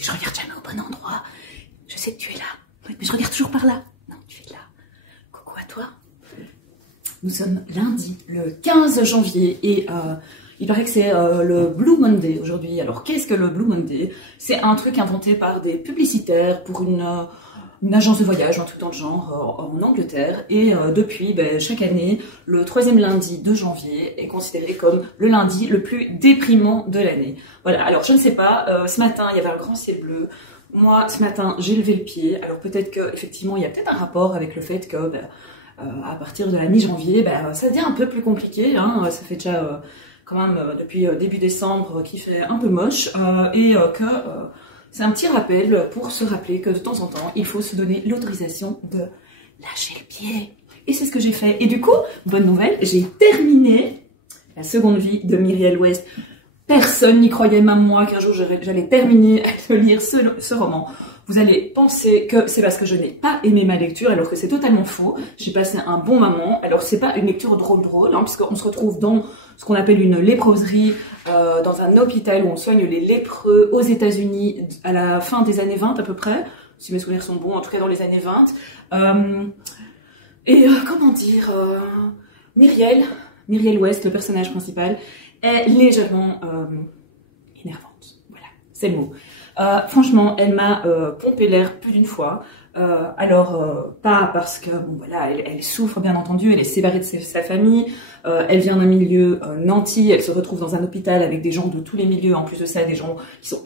Et je regarde jamais au bon endroit. Je sais que tu es là. Mais je regarde toujours par là. Non, tu es là. Coucou à toi. Nous sommes lundi, le 15 janvier. Et il paraît que c'est le Blue Monday aujourd'hui. Alors, qu'est-ce que le Blue Monday? C'est un truc inventé par des publicitaires pour une agence de voyage, un truc dans le genre, en Angleterre. Et depuis, chaque année, le troisième lundi de janvier est considéré comme le lundi le plus déprimant de l'année. Voilà, alors je ne sais pas, ce matin, il y avait un grand ciel bleu. Moi, ce matin, j'ai levé le pied. Alors peut-être qu'effectivement, il y a peut-être un rapport avec le fait que, à partir de la mi-janvier, ça devient un peu plus compliqué. Hein. Ça fait déjà quand même depuis début décembre qu'il fait un peu moche. C'est un petit rappel pour se rappeler que de temps en temps, il faut se donner l'autorisation de lâcher le pied. Et c'est ce que j'ai fait. Et du coup, bonne nouvelle, j'ai terminé la seconde vie de Myriel West. Personne n'y croyait, même moi, qu'un jour j'allais terminer de lire ce roman. Vous allez penser que c'est parce que je n'ai pas aimé ma lecture, alors que c'est totalement faux. J'ai passé un bon moment. Alors c'est pas une lecture drôle, hein, puisqu'on se retrouve dans ce qu'on appelle une léproserie, dans un hôpital où on soigne les lépreux aux États-Unis à la fin des années 20 à peu près, si mes souvenirs sont bons, en tout cas dans les années 20. Comment dire, Myriel West, le personnage principal, est légèrement énervante. Voilà, c'est le mot. Franchement, elle m'a pompé l'air plus d'une fois. Pas parce que, bon voilà, elle souffre bien entendu, elle est séparée de sa famille, elle vient d'un milieu nanti, elle se retrouve dans un hôpital avec des gens de tous les milieux, en plus de ça, des gens qui sont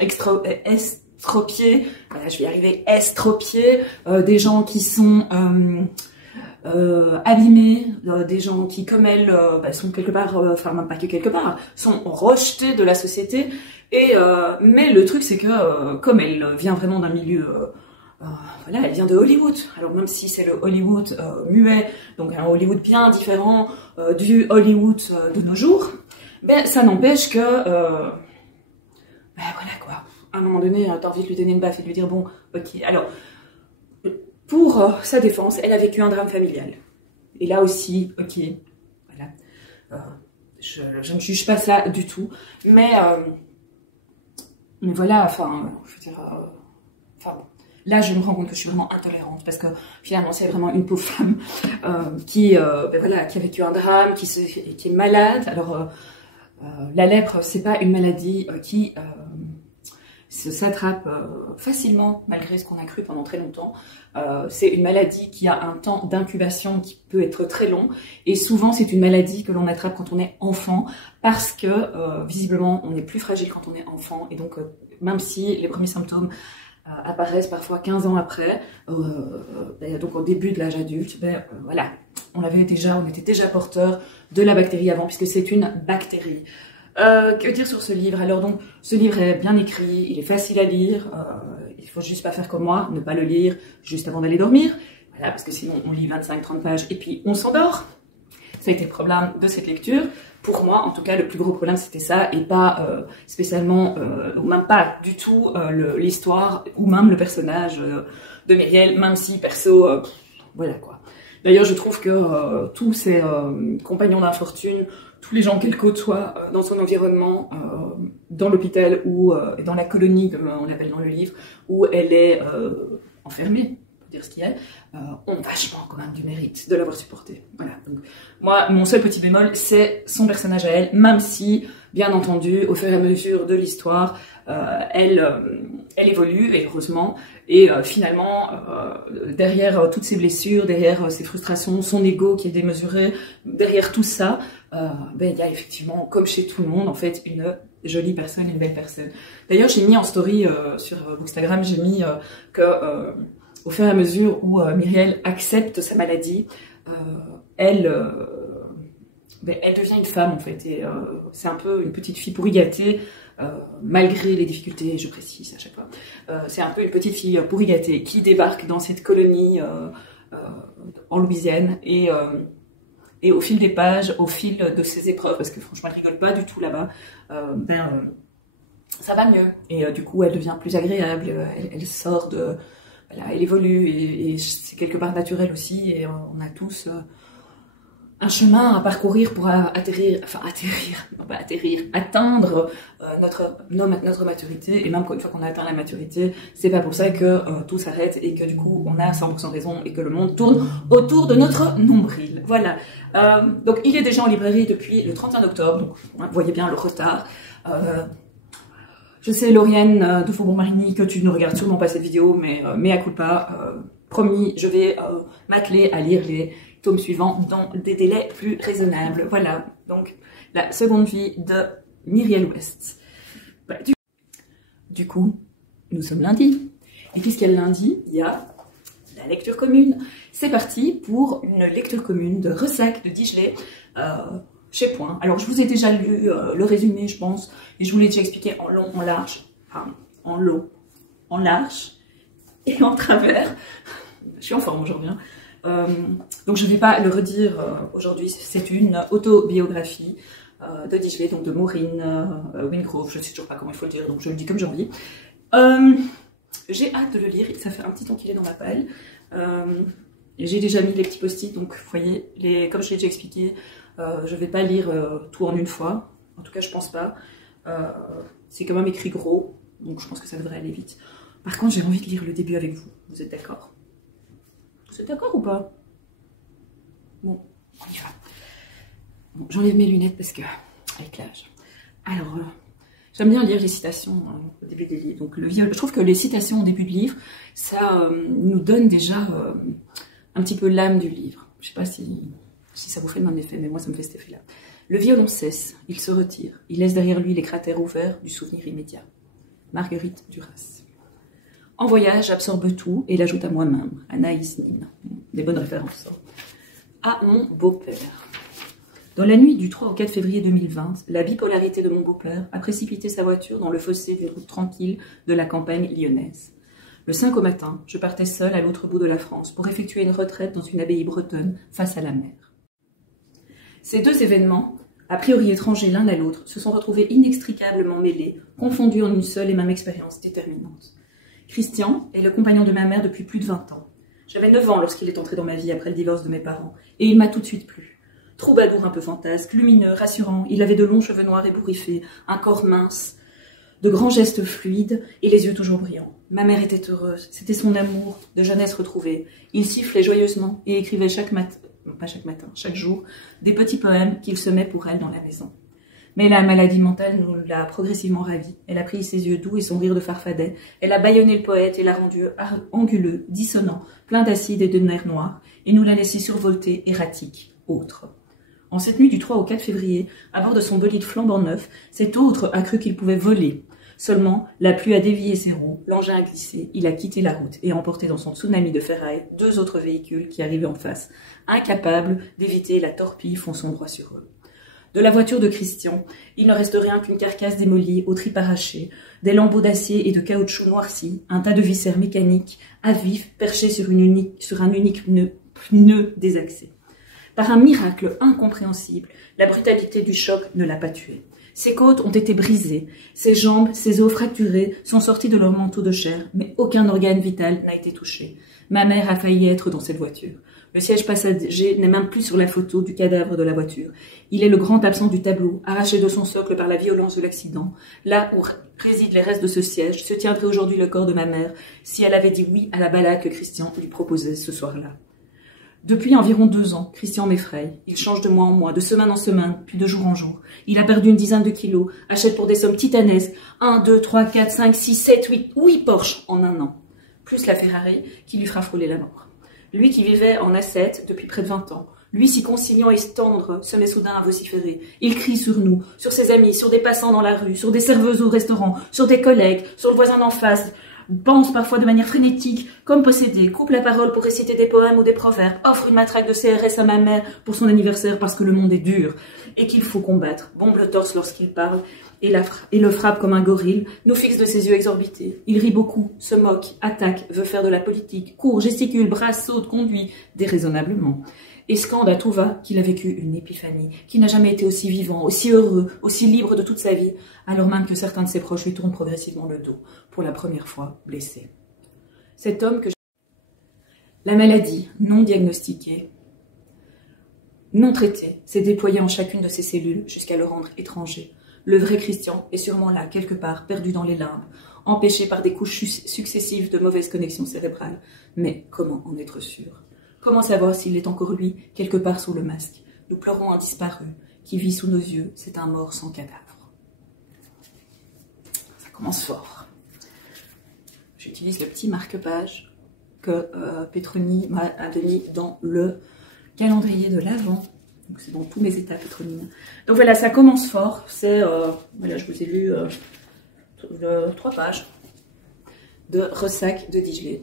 estropiés, voilà, je vais y arriver, estropiés, des gens qui sont abîmés, des gens qui, comme elle, sont quelque part, enfin même pas que quelque part, sont rejetés de la société. Mais le truc, c'est que comme elle vient vraiment d'un milieu, voilà, elle vient de Hollywood. Alors même si c'est le Hollywood muet, donc un Hollywood bien différent du Hollywood de nos jours, ça n'empêche que, voilà quoi. À un moment donné, t'as envie de lui donner une baffe et de lui dire bon, ok. Alors, pour sa défense, elle a vécu un drame familial. Et là aussi, ok, voilà. Je ne juge pas ça du tout, mais voilà, enfin, je veux dire, bon. Là, je me rends compte que je suis vraiment intolérante parce que finalement, c'est vraiment une pauvre femme qui a vécu un drame, qui est malade. Alors, la lèpre, c'est pas une maladie qui s'attrape facilement, malgré ce qu'on a cru pendant très longtemps. C'est une maladie qui a un temps d'incubation qui peut être très long, et souvent c'est une maladie que l'on attrape quand on est enfant, parce que visiblement on est plus fragile quand on est enfant, et donc même si les premiers symptômes apparaissent parfois 15 ans après, donc au début de l'âge adulte, voilà, on était déjà porteur de la bactérie avant, puisque c'est une bactérie. Que dire sur ce livre? Alors donc, ce livre est bien écrit, il est facile à lire, il faut juste pas faire comme moi, ne pas le lire juste avant d'aller dormir, voilà, parce que sinon on lit 25-30 pages et puis on s'endort. Ça a été le problème de cette lecture. Pour moi, en tout cas, le plus gros problème c'était ça, et pas spécialement, ou même pas du tout l'histoire, ou même le personnage de Myriel, même si perso, voilà quoi. D'ailleurs, je trouve que tous ses compagnons d'infortune, tous les gens qu'elle côtoie dans son environnement, dans l'hôpital ou dans la colonie, comme on l'appelle dans le livre, où elle est enfermée, pour dire ce qu'il y a, ont vachement quand même du mérite de l'avoir supportée. Voilà. Donc, moi, mon seul petit bémol, c'est son personnage à elle, même si, bien entendu, au fur et à mesure de l'histoire, elle évolue, et heureusement, et finalement, derrière toutes ses blessures, derrière ses frustrations, son ego qui est démesuré, derrière tout ça, il y a effectivement, comme chez tout le monde, en fait, une jolie personne, une belle personne. D'ailleurs, j'ai mis en story sur Bookstagram, j'ai mis que au fur et à mesure où Myriel accepte sa maladie, elle devient une femme, en fait, et c'est un peu une petite fille pourri gâtée, malgré les difficultés, je précise à chaque fois. C'est un peu une petite fille pourri gâtée qui débarque dans cette colonie en Louisiane, et au fil des pages, au fil de ses épreuves, parce que franchement elle rigole pas du tout là-bas, ça va mieux. Et du coup elle devient plus agréable, elle sort de... Voilà, elle évolue, et c'est quelque part naturel aussi, et on a tous un chemin à parcourir pour atteindre notre maturité. Et même une fois qu'on a atteint la maturité, c'est pas pour ça que tout s'arrête et que du coup on a 100% raison et que le monde tourne autour de notre nombril. Voilà. Donc il est déjà en librairie depuis le 31 octobre, donc vous voyez bien le retard. Je sais, Lauriane de Faubourg-Marigny, que tu ne regardes sûrement pas cette vidéo, mais mea culpa, promis, je vais m'atteler à lire les tomes suivants dans des délais plus raisonnables. Voilà, donc la seconde vie de Myriel West. Voilà, du coup, nous sommes lundi. Et puisqu'il y a le lundi, il y a la lecture commune. C'est parti pour une lecture commune de Ressac de Digelet. Chez Point. Alors, je vous ai déjà lu le résumé, je pense, et je vous l'ai déjà expliqué en long, en large, enfin, en long, en large et en travers. Je suis en forme aujourd'hui. Donc, je ne vais pas le redire aujourd'hui. C'est une autobiographie de Digelet, donc de Maureen Wingrove. Je ne sais toujours pas comment il faut le dire, donc je le dis comme j'ai envie. J'ai hâte de le lire. Ça fait un petit temps qu'il est dans ma palle. J'ai déjà mis les petits post-it, donc vous voyez, comme je l'ai déjà expliqué, je ne vais pas lire tout en une fois, en tout cas je pense pas. C'est quand même écrit gros, donc je pense que ça devrait aller vite. Par contre, j'ai envie de lire le début avec vous. Vous êtes d'accord? Vous êtes d'accord ou pas? Bon, on y va. Bon, j'enlève mes lunettes parce que, avec l'âge. Alors, j'aime bien lire les citations au début des livres. Donc, je trouve que les citations au début de livre, ça nous donne déjà un petit peu l'âme du livre. Je sais pas si ça vous fait le même effet, mais moi ça me fait cet effet-là. Le violon cesse, il se retire, il laisse derrière lui les cratères ouverts du souvenir immédiat. Marguerite Duras. En voyage, j'absorbe tout et l'ajoute à moi-même. Anaïs Nin. Des bonnes références. À mon beau-père. Dans la nuit du 3 au 4 février 2020, la bipolarité de mon beau-père a précipité sa voiture dans le fossé d'une route tranquille de la campagne lyonnaise. Le 5 au matin, je partais seule à l'autre bout de la France pour effectuer une retraite dans une abbaye bretonne face à la mer. Ces deux événements, a priori étrangers l'un à l'autre, se sont retrouvés inextricablement mêlés, confondus en une seule et même expérience déterminante. Christian est le compagnon de ma mère depuis plus de 20 ans. J'avais 9 ans lorsqu'il est entré dans ma vie après le divorce de mes parents, et il m'a tout de suite plu. Troubadour un peu fantasque, lumineux, rassurant, il avait de longs cheveux noirs ébouriffés, un corps mince, de grands gestes fluides et les yeux toujours brillants. Ma mère était heureuse, c'était son amour de jeunesse retrouvée. Il sifflait joyeusement et écrivait chaque jour, des petits poèmes qu'il semait pour elle dans la maison. Mais la maladie mentale nous l'a progressivement ravie. Elle a pris ses yeux doux et son rire de farfadet. Elle a bâillonné le poète et l'a rendu anguleux, dissonant, plein d'acide et de nerfs noirs, et nous l'a laissé survolter, erratique, autre. En cette nuit du 3 au 4 février, à bord de son bolide flambant neuf, cet autre a cru qu'il pouvait voler. Seulement, la pluie a dévié ses roues, l'engin a glissé, il a quitté la route et emporté dans son tsunami de ferraille 2 autres véhicules qui arrivaient en face, incapables d'éviter la torpille fonçant droit sur eux. De la voiture de Christian, il ne reste rien qu'une carcasse démolie, aux tripes arrachées, des lambeaux d'acier et de caoutchouc noircis, un tas de viscères mécaniques, à vif, perchés sur un unique pneu désaxé. Par un miracle incompréhensible, la brutalité du choc ne l'a pas tué. Ses côtes ont été brisées, ses jambes, ses os fracturés sont sortis de leur manteau de chair, mais aucun organe vital n'a été touché. Ma mère a failli être dans cette voiture. Le siège passager n'est même plus sur la photo du cadavre de la voiture. Il est le grand absent du tableau, arraché de son socle par la violence de l'accident. Là où résident les restes de ce siège, se tiendrait aujourd'hui le corps de ma mère, si elle avait dit oui à la balade que Christian lui proposait ce soir-là. Depuis environ 2 ans, Christian m'effraie. Il change de mois en mois, de semaine en semaine, puis de jour en jour. Il a perdu une dizaine de kilos, achète pour des sommes titanesques 1, 2, 3, 4, 5, 6, 7, 8 Porsche en un an. Plus la Ferrari qui lui fera frôler la mort. Lui qui vivait en A7 depuis près de 20 ans. Lui si conciliant et tendre se met soudain à vociférer. Il crie sur nous, sur ses amis, sur des passants dans la rue, sur des serveuses au restaurant, sur des collègues, sur le voisin d'en face. Pense parfois de manière frénétique, comme possédé, coupe la parole pour réciter des poèmes ou des proverbes, offre une matraque de CRS à ma mère pour son anniversaire parce que le monde est dur et qu'il faut combattre, bombe le torse lorsqu'il parle et le frappe comme un gorille, nous fixe de ses yeux exorbités. Il rit beaucoup, se moque, attaque, veut faire de la politique, court, gesticule, brasse, saute, conduit, déraisonnablement. Et scande à tout va qu'il a vécu une épiphanie, qu'il n'a jamais été aussi vivant, aussi heureux, aussi libre de toute sa vie, alors même que certains de ses proches lui tournent progressivement le dos, pour la première fois blessé. Cet homme que la maladie non diagnostiquée non traité, s'est déployé en chacune de ses cellules jusqu'à le rendre étranger. Le vrai Christian est sûrement là, quelque part, perdu dans les limbes, empêché par des couches successives de mauvaises connexions cérébrales. Mais comment en être sûr? Comment savoir s'il est encore lui, quelque part sous le masque? Nous pleurons un disparu qui vit sous nos yeux, c'est un mort sans cadavre. Ça commence fort. J'utilise le petit marque-page que Pétronie m'a mis dans le calendrier de l'Avent. Donc c'est dans tous mes états pétronines. Donc voilà, ça commence fort. C'est, voilà, je vous ai lu 3 pages de Ressac de Digelet.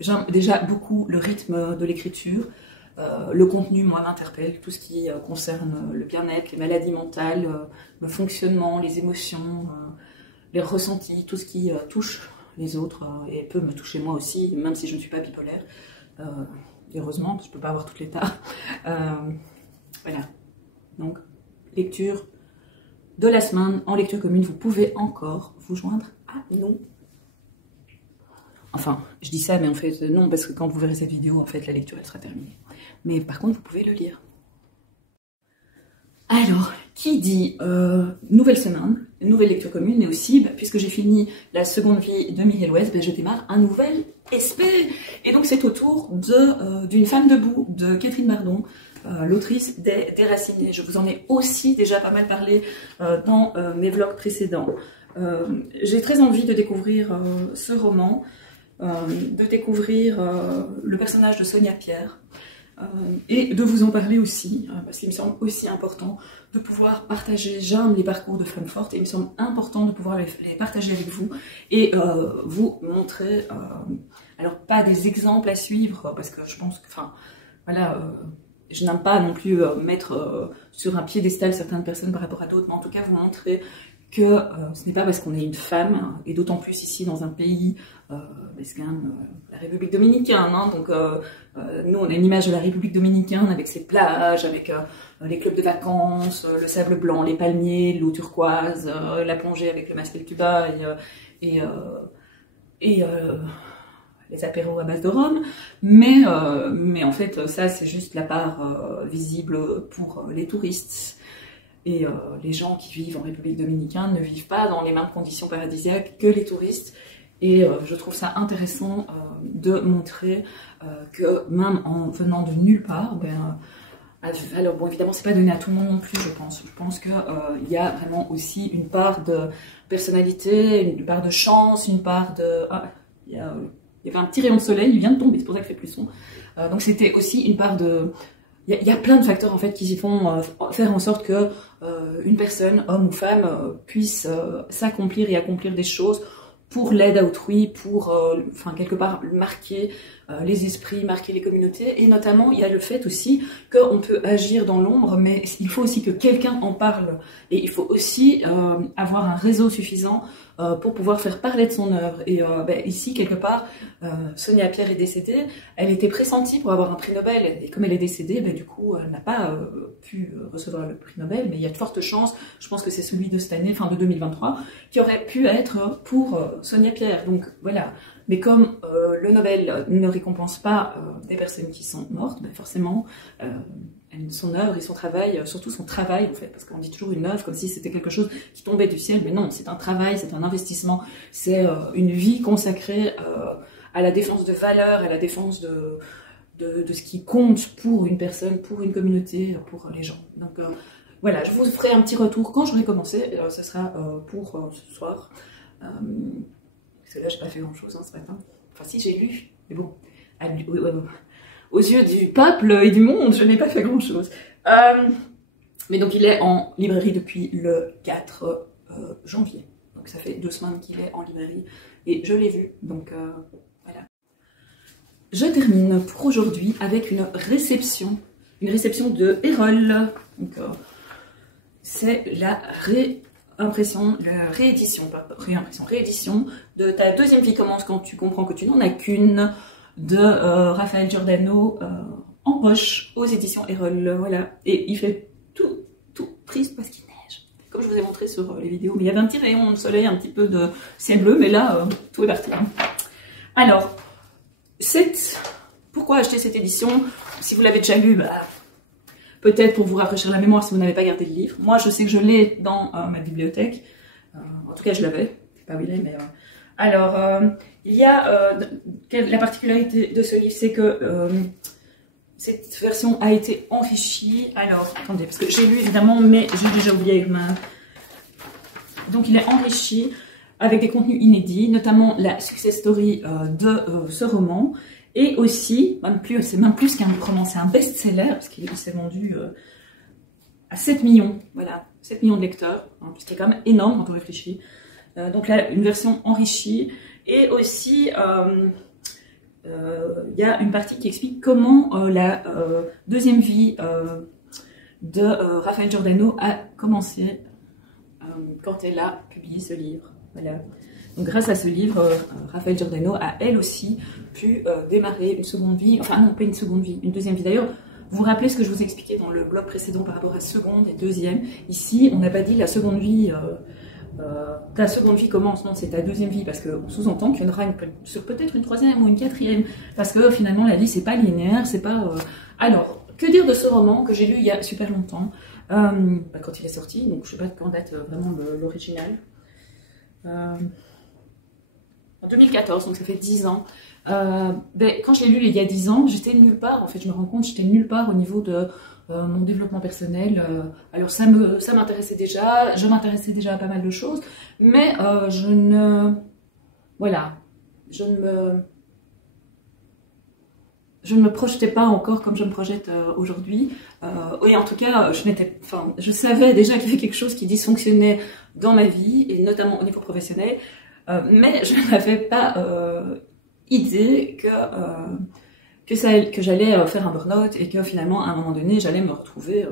J'aime déjà beaucoup le rythme de l'écriture. Le contenu, moi, m'interpelle. Tout ce qui concerne le bien-être, les maladies mentales, le fonctionnement, les émotions, les ressentis, tout ce qui touche les autres et peut me toucher moi aussi, même si je ne suis pas bipolaire. Heureusement, je ne peux pas avoir tout l'état. Voilà. Donc, lecture de la semaine en lecture commune. Vous pouvez encore vous joindre à nous. Enfin, je dis ça, mais en fait, non, parce que quand vous verrez cette vidéo, en fait, la lecture, elle sera terminée. Mais par contre, vous pouvez le lire. Alors, qui dit nouvelle semaine, nouvelle lecture commune, mais aussi, puisque j'ai fini la seconde vie de Mireille Ouest, je démarre un nouvel SP. Et donc, c'est au tour d'une femme debout, de Catherine Bardon, l'autrice des Déracinés. Je vous en ai aussi déjà pas mal parlé dans mes vlogs précédents. J'ai très envie de découvrir ce roman, de découvrir le personnage de Sonia Pierre, et de vous en parler aussi, parce qu'il me semble aussi important de pouvoir partager, j'aime les parcours de femmes fortes, et il me semble important de pouvoir les partager avec vous, et vous montrer, alors pas des exemples à suivre, parce que je pense que, enfin, voilà, je n'aime pas non plus mettre sur un piédestal certaines personnes par rapport à d'autres, mais en tout cas vous montrer que ce n'est pas parce qu'on est une femme, et d'autant plus ici dans un pays, c'est quand même la République dominicaine, hein, donc nous on a une image de la République dominicaine avec ses plages, avec les clubs de vacances, le sable blanc, les palmiers, l'eau turquoise, la plongée avec le masque tuba et les apéros à base de rhum, mais en fait ça c'est juste la part visible pour les touristes. Et les gens qui vivent en République dominicaine ne vivent pas dans les mêmes conditions paradisiaques que les touristes. Et je trouve ça intéressant de montrer que même en venant de nulle part, alors bon évidemment c'est pas donné à tout le monde non plus je pense. Je pense qu'il y a vraiment aussi une part de personnalité, une part de chance, une part de... Ah, il y avait un petit rayon de soleil, il vient de tomber, c'est pour ça qu'il fait plus son. Donc c'était aussi une part de... Il y a plein de facteurs en fait qui font faire en sorte que une personne, homme ou femme, puisse s'accomplir et accomplir des choses pour l'aide à autrui, pour enfin quelque part marquer les esprits, marquer les communautés. Et notamment, il y a le fait aussi qu'on peut agir dans l'ombre, mais il faut aussi que quelqu'un en parle. Et il faut aussi avoir un réseau suffisant pour pouvoir faire parler de son œuvre. Et ici, quelque part, Sonia Pierre est décédée. Elle était pressentie pour avoir un prix Nobel. Et comme elle est décédée, du coup, elle n'a pas pu recevoir le prix Nobel. Mais il y a de fortes chances, je pense que c'est celui de cette année, fin de 2023, qui aurait pu être pour Sonia Pierre. Donc voilà. Mais comme le Nobel ne récompense pas des personnes qui sont mortes, forcément, son œuvre et son travail, surtout son travail en fait, parce qu'on dit toujours une œuvre comme si c'était quelque chose qui tombait du ciel, mais non, c'est un travail, c'est un investissement, c'est une vie consacrée à la défense de valeurs, à la défense de ce qui compte pour une personne, pour une communauté, pour les gens. Donc voilà, je vous ferai un petit retour quand j'aurai commencé, ce sera pour ce soir. Parce que là, j'ai pas fait grand-chose ce matin. Enfin, si, j'ai lu, mais bon, aux yeux du peuple et du monde, je n'ai pas fait grand-chose. Mais donc, il est en librairie depuis le 4 janvier. Donc, ça fait 2 semaines qu'il est en librairie. Et je l'ai vu, donc voilà. Je termine pour aujourd'hui avec une réception de Erol. Donc, c'est la réédition de Ta deuxième vie commence quand tu comprends que tu n'en as qu'une, de Raphaël Giordano en poche aux éditions Erol. Voilà. Et il fait tout triste parce qu'il neige. Comme je vous ai montré sur les vidéos. Mais il y avait un petit rayon de soleil, un petit peu de ciel bleu, mais là, tout est parti. Alors, pourquoi acheter cette édition? Si vous l'avez déjà lu, peut-être pour vous rafraîchir la mémoire si vous n'avez pas gardé le livre. Moi, je sais que je l'ai dans ma bibliothèque. En tout cas, je l'avais. Je sais pas où il est, mais... Alors, il y a... la particularité de ce livre, c'est que cette version a été enrichie. Alors, attendez, parce que j'ai lu évidemment, mais j'ai déjà oublié avec ma... Donc, il est enrichi avec des contenus inédits, notamment la success story de ce roman. Et aussi, c'est même plus qu'un roman, c'est un best-seller, parce qu'il s'est vendu à 7 millions, voilà, 7 millions de lecteurs, hein, ce qui est quand même énorme quand on réfléchit. Donc là, une version enrichie. Et aussi, y a une partie qui explique comment la deuxième vie de Raphaël Giordano a commencé quand elle a publié ce livre. Voilà. Donc grâce à ce livre, Raphaël Giordano a elle aussi pu démarrer une seconde vie, enfin non, pas une seconde vie, une deuxième vie. D'ailleurs, vous vous rappelez ce que je vous expliquais dans le blog précédent par rapport à seconde et deuxième. Ici, on n'a pas dit la seconde vie, ta seconde vie commence, non, c'est ta deuxième vie, parce qu'on sous-entend qu'il y en aura peut-être une troisième ou une quatrième, parce que finalement la vie c'est pas linéaire, c'est pas... Alors, que dire de ce roman que j'ai lu il y a super longtemps, quand il est sorti, donc je sais pas quand date vraiment l'original. En 2014, donc ça fait 10 ans. Quand je l'ai lu il y a 10 ans, j'étais nulle part, en fait, je me rends compte, j'étais nulle part au niveau de mon développement personnel. Alors ça m'intéressait déjà, je m'intéressais déjà à pas mal de choses, mais je ne me projetais pas encore comme je me projette aujourd'hui. Oui, en tout cas, je savais déjà qu'il y avait quelque chose qui dysfonctionnait dans ma vie, et notamment au niveau professionnel, mais je n'avais pas idée que j'allais faire un burn-out et que finalement, à un moment donné, j'allais me retrouver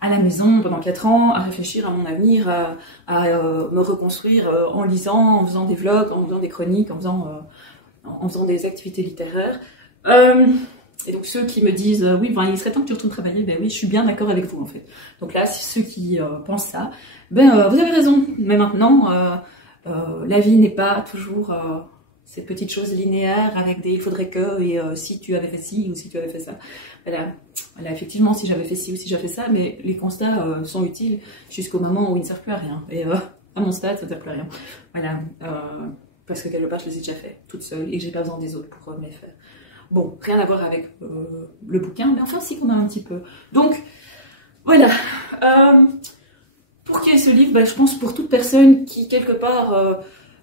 à la maison pendant 4 ans, à réfléchir à mon avenir, à me reconstruire en lisant, en faisant des vlogs, en faisant des chroniques, en faisant des activités littéraires. Et donc ceux qui me disent oui, il serait temps que tu retournes travailler, ben oui, je suis bien d'accord avec vous en fait. Donc là, ceux qui pensent ça, vous avez raison. Mais maintenant, la vie n'est pas toujours ces petites choses linéaires avec des il faudrait que, et si tu avais fait ci ou si tu avais fait ça. Voilà, effectivement, si j'avais fait ci ou si j'avais fait ça, mais les constats sont utiles jusqu'au moment où ils ne servent plus à rien. Et à mon stade, ça ne sert plus à rien. Voilà, parce que quelque part, je les ai déjà fait toute seule et que j'ai pas besoin des autres pour me les faire. Bon, rien à voir avec le bouquin, mais enfin, si qu'on a un petit peu. Donc, voilà. Pour qu'il y ait ce livre, je pense pour toute personne qui, quelque part,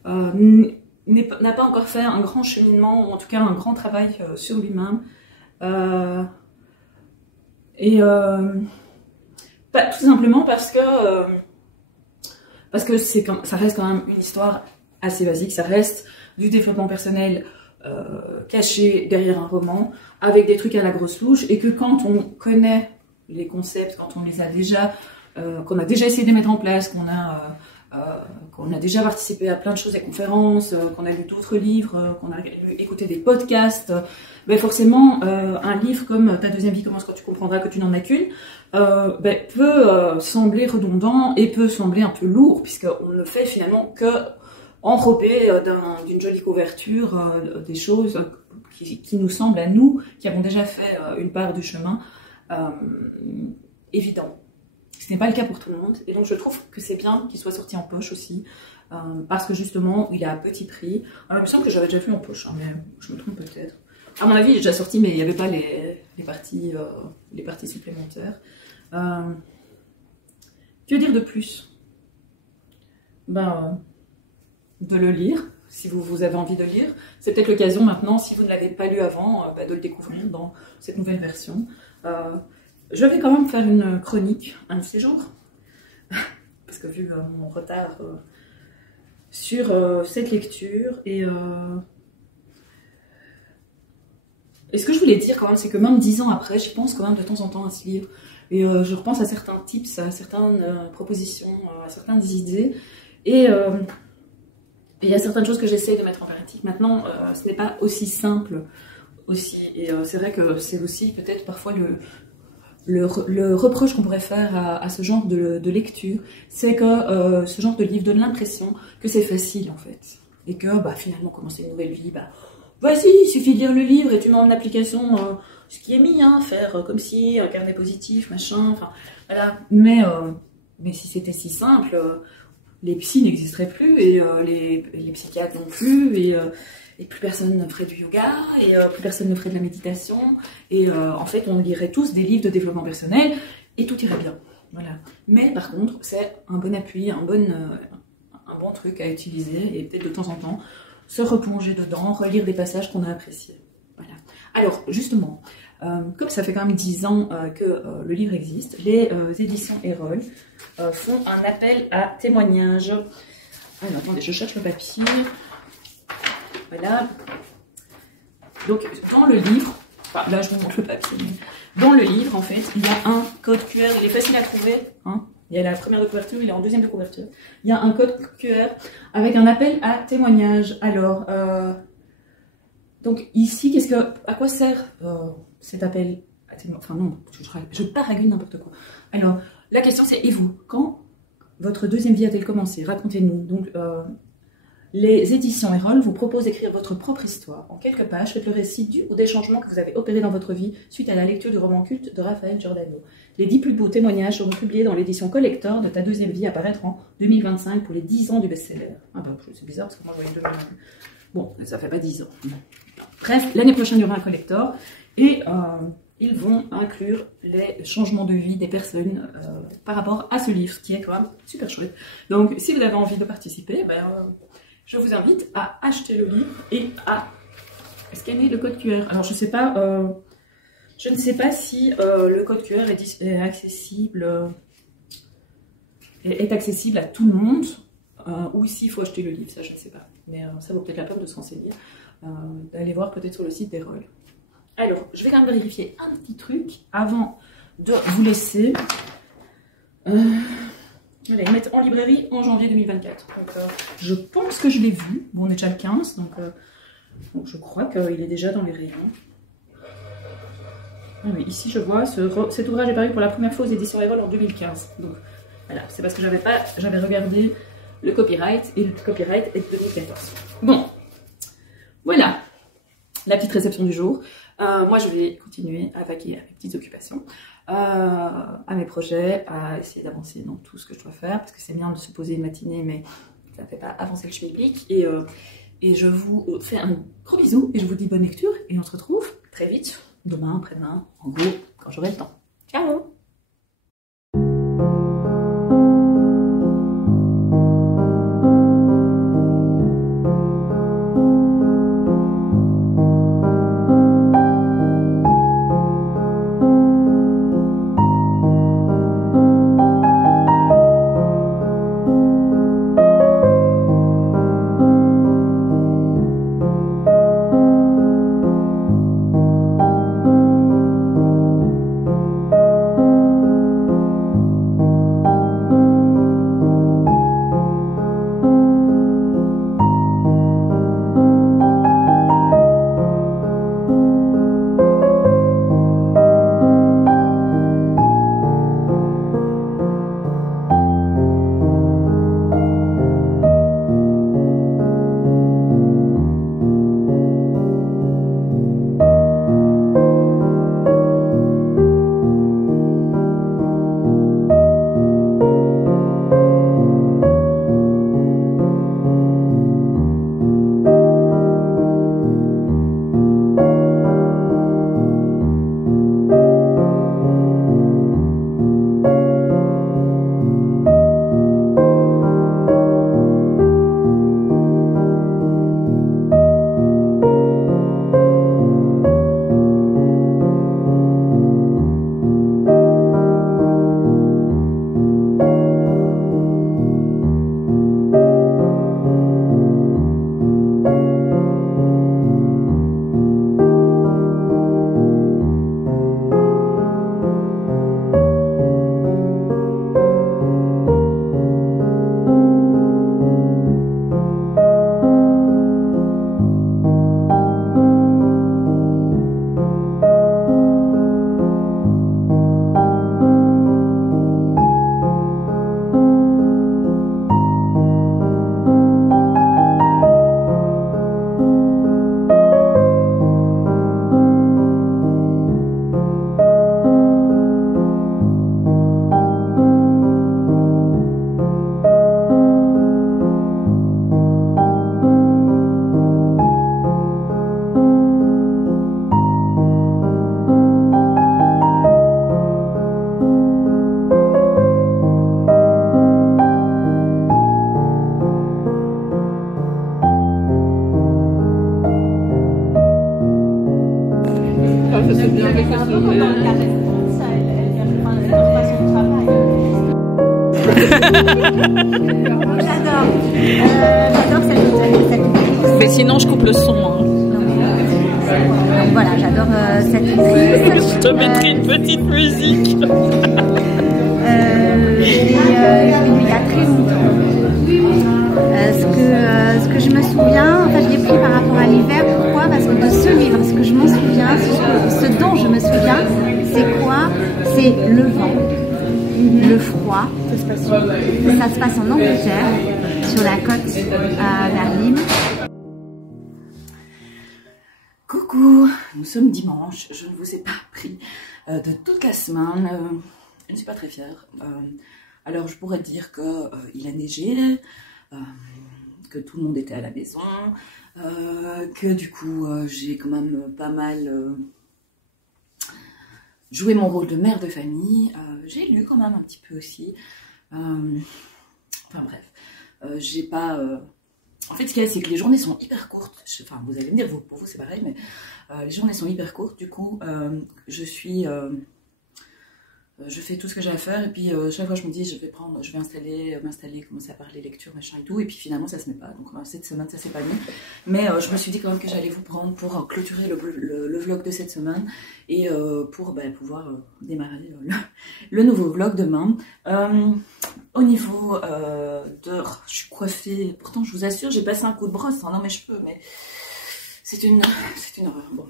n'a pas encore fait un grand cheminement, ou en tout cas un grand travail sur lui-même. Tout simplement parce que ça reste quand même une histoire assez basique, ça reste du développement personnel caché derrière un roman, avec des trucs à la grosse louche, et que quand on connaît les concepts, quand on les a déjà, qu'on a déjà essayé de les mettre en place, qu'on a déjà participé à plein de choses, des conférences, qu'on a lu d'autres livres, qu'on a écouté des podcasts, forcément, un livre comme Ta deuxième vie commence quand tu comprendras que tu n'en as qu'une, peut sembler redondant et peut sembler un peu lourd, puisqu'on ne fait finalement que enrobé d'une jolie couverture, des choses qui nous semblent à nous, qui avons déjà fait une part du chemin, évident. Ce n'est pas le cas pour tout le monde, et donc je trouve que c'est bien qu'il soit sorti en poche aussi, parce que justement, il est à petit prix. Alors, il me semble que j'avais déjà vu en poche, hein, mais je me trompe peut-être. À mon avis, il est déjà sorti, mais il n'y avait pas les parties supplémentaires. Que dire de plus? De le lire, si vous avez envie de lire. C'est peut-être l'occasion maintenant, si vous ne l'avez pas lu avant, de le découvrir dans cette nouvelle version. Je vais quand même faire une chronique un de ces jours, parce que vu mon retard sur cette lecture, et ce que je voulais dire quand même, c'est que même 10 ans après, j'y pense quand même de temps en temps à ce livre, et je repense à certains tips, à certaines propositions, à certaines idées, et il y a certaines choses que j'essaie de mettre en pratique. Maintenant, ce n'est pas aussi simple aussi, et c'est vrai que c'est aussi peut-être parfois le reproche qu'on pourrait faire à ce genre de lecture, c'est que ce genre de livre donne l'impression que c'est facile en fait, et que finalement commencer une nouvelle vie, vas-y, il suffit de lire le livre et tu mets en application ce qui est mis, hein, faire comme si, un carnet positif, machin, enfin, voilà. Mais si c'était si simple, les psys n'existeraient plus, et les psychiatres non plus, et plus personne ne ferait du yoga, et plus personne ne ferait de la méditation, et en fait, on lirait tous des livres de développement personnel, et tout irait bien. Voilà. Mais par contre, c'est un bon appui, un bon truc à utiliser, et peut-être de temps en temps, se replonger dedans, relire des passages qu'on a appréciés. Voilà. Alors, justement, comme ça fait quand même 10 ans que le livre existe, les éditions Erol font un appel à témoignages. Alors, attendez, je cherche le papier. Voilà. Donc, dans le livre, enfin, là je vous montre le papier, mais dans le livre, en fait, il y a un code QR, il est facile à trouver, hein. Il y a la première de couverture, il est en deuxième de couverture. Il y a un code QR avec un appel à témoignage. Alors, donc ici, à quoi sert cet appel à témoignage? Enfin non, je paragune n'importe quoi. Alors, la question c'est, et vous, quand votre deuxième vie a-t-elle commencé? Racontez-nous. Donc, les éditions Erol vous proposent d'écrire votre propre histoire. En quelques pages, faites le récit du ou des changements que vous avez opérés dans votre vie suite à la lecture du roman culte de Raphaël Giordano. Les 10 plus beaux témoignages seront publiés dans l'édition collector de Ta deuxième vie à paraître en 2025 pour les 10 ans du best-seller. Ah bah, c'est bizarre parce que moi je voyais 2025. Bon, ça fait pas 10 ans. Bref, l'année prochaine il y aura un collector et ils vont inclure les changements de vie des personnes par rapport à ce livre, ce qui est quand même super chouette. Donc, si vous avez envie de participer, je vous invite à acheter le livre et à scanner le code QR. Alors, je ne sais pas si le code QR est accessible, est accessible à tout le monde ou s'il faut acheter le livre, ça je ne sais pas. Mais ça vaut peut-être la peine de se renseigner, d'aller voir peut-être sur le site d'Erol. Alors, je vais quand même vérifier un petit truc avant de vous laisser. Voilà, ils mettent en librairie en janvier 2024. Donc, je pense que je l'ai vu. Bon, on est déjà le 15, donc je crois qu'il est déjà dans les rayons. Ah oui, ici, je vois, cet ouvrage est paru pour la première fois aux éditions Erol en 2015. Donc, voilà, c'est parce que j'avais regardé le copyright, et le copyright est de 2014. Bon, voilà la petite réception du jour. Moi, je vais continuer à vaquer à mes petites occupations, à mes projets, à essayer d'avancer dans tout ce que je dois faire, parce que c'est bien de se poser une matinée, mais ça ne fait pas avancer le schmilblick. Et je vous fais un gros bisou, et je vous dis bonne lecture, et on se retrouve très vite, demain, après-demain, en gros, quand j'aurai le temps. Ciao! c'est bien quelque chose de... J'adore cette Mais sinon, je coupe le son. Hein. Donc voilà, j'adore cette actrice. Je te mettrai une petite musique. Il y a très longtemps. Ce que je me souviens, enfin je l'ai pris par rapport à l'hiver. Pourquoi? Parce que de ce livre, ce que je m'en souviens, ce dont je me souviens, c'est quoi? C'est le vent, le froid. Ça se passe en Angleterre, sur la côte vers Nîmes. Coucou, nous sommes dimanche, je ne vous ai pas pris de toute la semaine, je ne suis pas très fière. Alors je pourrais dire qu'il a neigé, que tout le monde était à la maison, que du coup j'ai quand même pas mal joué mon rôle de mère de famille, j'ai lu quand même un petit peu aussi, enfin bref, j'ai pas... En fait, ce qu'il y a, c'est que les journées sont hyper courtes. Enfin, vous allez me dire, pour vous, c'est pareil, mais les journées sont hyper courtes. Du coup, je fais tout ce que j'ai à faire. Et puis, chaque fois, je me dis, je vais m'installer, commencer à parler lecture, machin et tout. Et puis, finalement, ça se met pas. Donc, cette semaine, ça s'est pas mis. Mais je me suis dit quand même que j'allais vous prendre pour clôturer le vlog de cette semaine. Et pour pouvoir démarrer le nouveau vlog demain. Au niveau de... Je suis coiffée, pourtant je vous assure, j'ai passé un coup de brosse dans mes cheveux, mais c'est une horreur. Bon.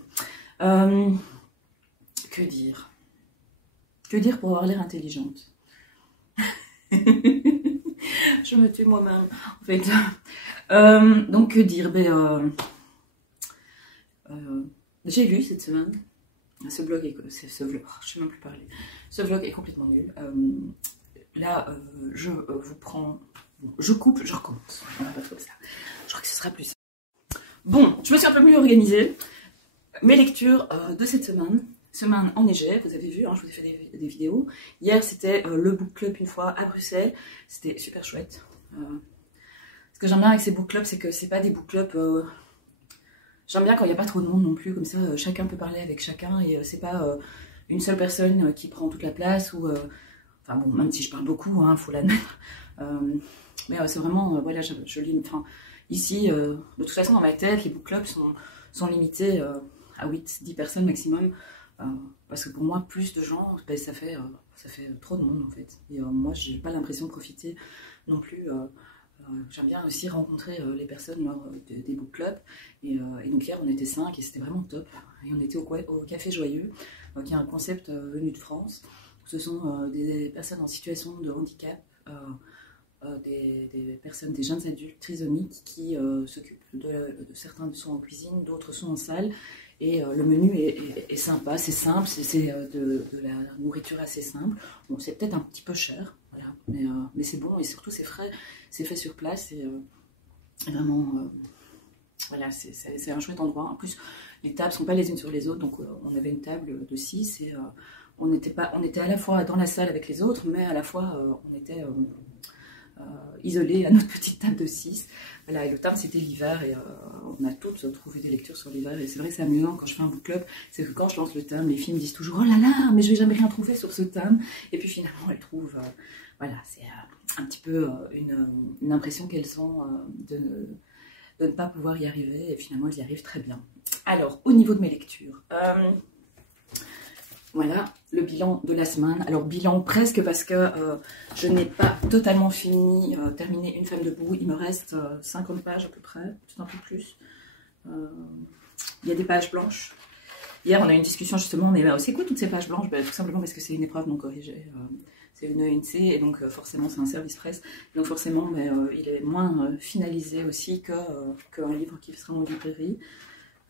Que dire? Que dire pour avoir l'air intelligente? Je me tue moi-même, en fait. Donc, que dire? J'ai lu cette semaine. Ce vlog est... je ne sais même plus parler. Ce vlog est complètement nul. Là, je vous prends... Je coupe, je recommence. On va pas trouver ça. Je crois que ce sera plus simple. Bon, je me suis un peu mieux organisée. Mes lectures de cette semaine enneigée, vous avez vu, hein, je vous ai fait des vidéos. Hier, c'était le book club une fois à Bruxelles. C'était super chouette. Ce que j'aime bien avec ces book clubs, c'est que c'est pas des book clubs... J'aime bien quand il n'y a pas trop de monde non plus, comme ça, chacun peut parler avec chacun et c'est pas une seule personne qui prend toute la place ou... Enfin bon, même si je parle beaucoup, hein, faut l'admettre. Mais c'est vraiment, voilà, je lis... Enfin, ici, de toute façon, dans ma tête, les book clubs sont limités à 8-10 personnes maximum. Parce que pour moi, plus de gens, ça fait trop de monde en fait. Et moi, j'ai pas l'impression de profiter non plus. J'aime bien aussi rencontrer les personnes lors des book clubs. Et donc hier, on était 5 et c'était vraiment top. Et on était au Café Joyeux, qui est un concept venu de France. Ce sont des personnes en situation de handicap, des personnes, des jeunes adultes trisomiques qui s'occupent certains sont en cuisine, d'autres sont en salle. Et le menu est sympa, c'est simple, c'est de la nourriture assez simple. Bon, c'est peut-être un petit peu cher, voilà, mais c'est bon et surtout c'est frais, c'est fait sur place et vraiment, voilà, c'est un chouette endroit. En plus, les tables sont pas les unes sur les autres, donc on avait une table de 6 et on était à la fois dans la salle avec les autres, mais à la fois on était isolés à notre petite table de 6. Voilà, et le thème c'était l'hiver et on a toutes trouvé des lectures sur l'hiver et c'est vrai que c'est amusant quand je fais un book club, c'est que quand je lance le thème, les filles me disent toujours oh là là, mais je vais jamais rien trouver sur ce thème et puis finalement elles trouvent, voilà, c'est un petit peu une impression qu'elles ont de ne pas pouvoir y arriver et finalement elles y arrivent très bien. Alors, au niveau de mes lectures, voilà le bilan de la semaine. Alors bilan presque parce que je n'ai pas totalement terminé Une femme debout. Il me reste 50 pages à peu près, peut-être un peu plus. Il y a des pages blanches. Hier on a eu une discussion justement, mais c'est quoi toutes ces pages blanches? Tout simplement parce que c'est une épreuve non corrigée. C'est une ENC et donc forcément c'est un service presse. Donc forcément il est moins finalisé aussi qu'un livre qui sera en librairie.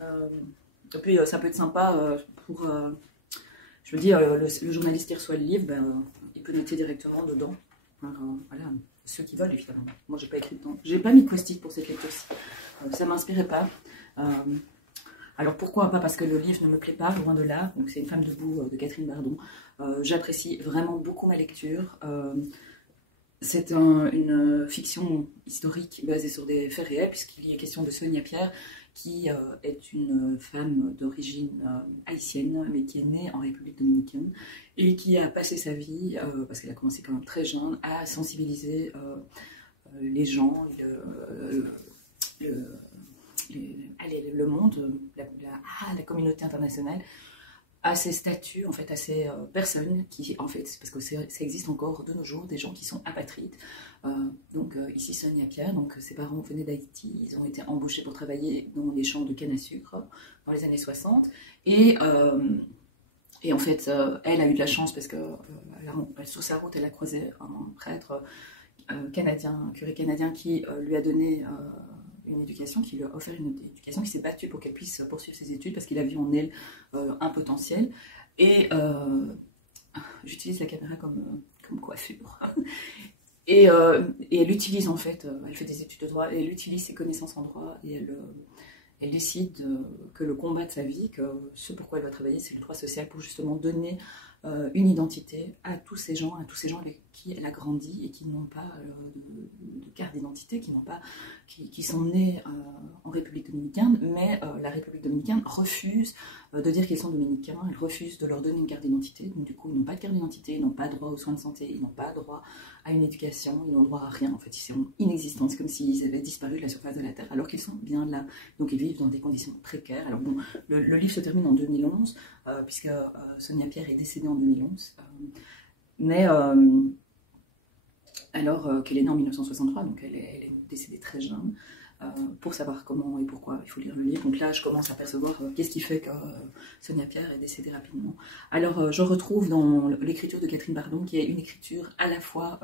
Et puis ça peut être sympa pour... je me dis, le journaliste qui reçoit le livre, il peut noter directement dedans. Alors, voilà, ceux qui veulent, évidemment. Moi, j'ai pas écrit dedans. J'ai pas mis de post-it pour cette lecture-ci. Ça m'inspirait pas. Alors, pourquoi pas? Parce que le livre ne me plaît pas, loin de là. Donc, c'est Une femme debout de Catherine Bardon. J'apprécie vraiment beaucoup ma lecture. C'est une fiction historique basée sur des faits réels, puisqu'il y est question de Sonia Pierre, qui est une femme d'origine haïtienne, mais qui est née en République dominicaine, et qui a passé sa vie, parce qu'elle a commencé quand même très jeune, à sensibiliser les gens, le monde, la communauté internationale, à ces statuts, en fait, à ces personnes qui, en fait, parce que ça existe encore de nos jours, des gens qui sont apatrides. Ici, Sonia Pierre, donc ses parents venaient d'Haïti, ils ont été embauchés pour travailler dans les champs de canne à sucre dans les années 60. Et en fait, elle a eu de la chance parce que sur sa route, elle a croisé un prêtre canadien, un curé canadien qui lui a donné une éducation, qui lui a offert une éducation, qui s'est battu pour qu'elle puisse poursuivre ses études parce qu'il a vu en elle un potentiel. Et j'utilise la caméra comme coiffure. Et elle utilise en fait, elle fait des études de droit, et elle utilise ses connaissances en droit, et elle décide que le combat de sa vie, que ce pourquoi elle va travailler, c'est le droit social, pour justement donner une identité à tous ces gens avec qui elle a grandi et qui n'ont pas de carte d'identité, qui sont nés en République dominicaine, mais la République dominicaine refuse de dire qu'ils sont dominicains, elle refuse de leur donner une carte d'identité, donc du coup ils n'ont pas de carte d'identité, ils n'ont pas droit aux soins de santé, ils n'ont pas droit à une éducation, ils n'ont droit à rien, en fait ils sont inexistants, c'est comme s'ils avaient disparu de la surface de la Terre, alors qu'ils sont bien là, donc ils vivent dans des conditions précaires. Alors bon, le livre se termine en 2011, puisque Sonia Pierre est décédée en 2011, alors qu'elle est née en 1963, donc elle est décédée très jeune. Pour savoir comment et pourquoi, il faut lire le livre. Donc là, je commence à percevoir qu'est-ce qui fait que Sonia Pierre est décédée rapidement. Alors, je retrouve dans l'écriture de Catherine Bardon, qui est une écriture à la fois,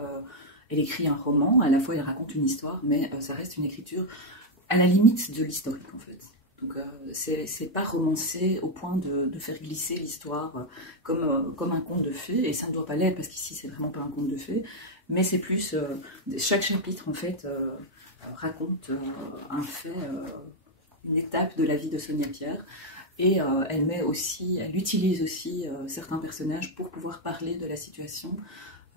elle écrit un roman, à la fois elle raconte une histoire, mais ça reste une écriture à la limite de l'historique, en fait. Donc, c'est pas romancé au point de faire glisser l'histoire comme un conte de fées, et ça ne doit pas l'être, parce qu'ici, c'est vraiment pas un conte de fées, mais c'est plus, chaque chapitre, en fait, raconte un fait, une étape de la vie de Sonia Pierre, et elle utilise aussi certains personnages pour pouvoir parler de la situation,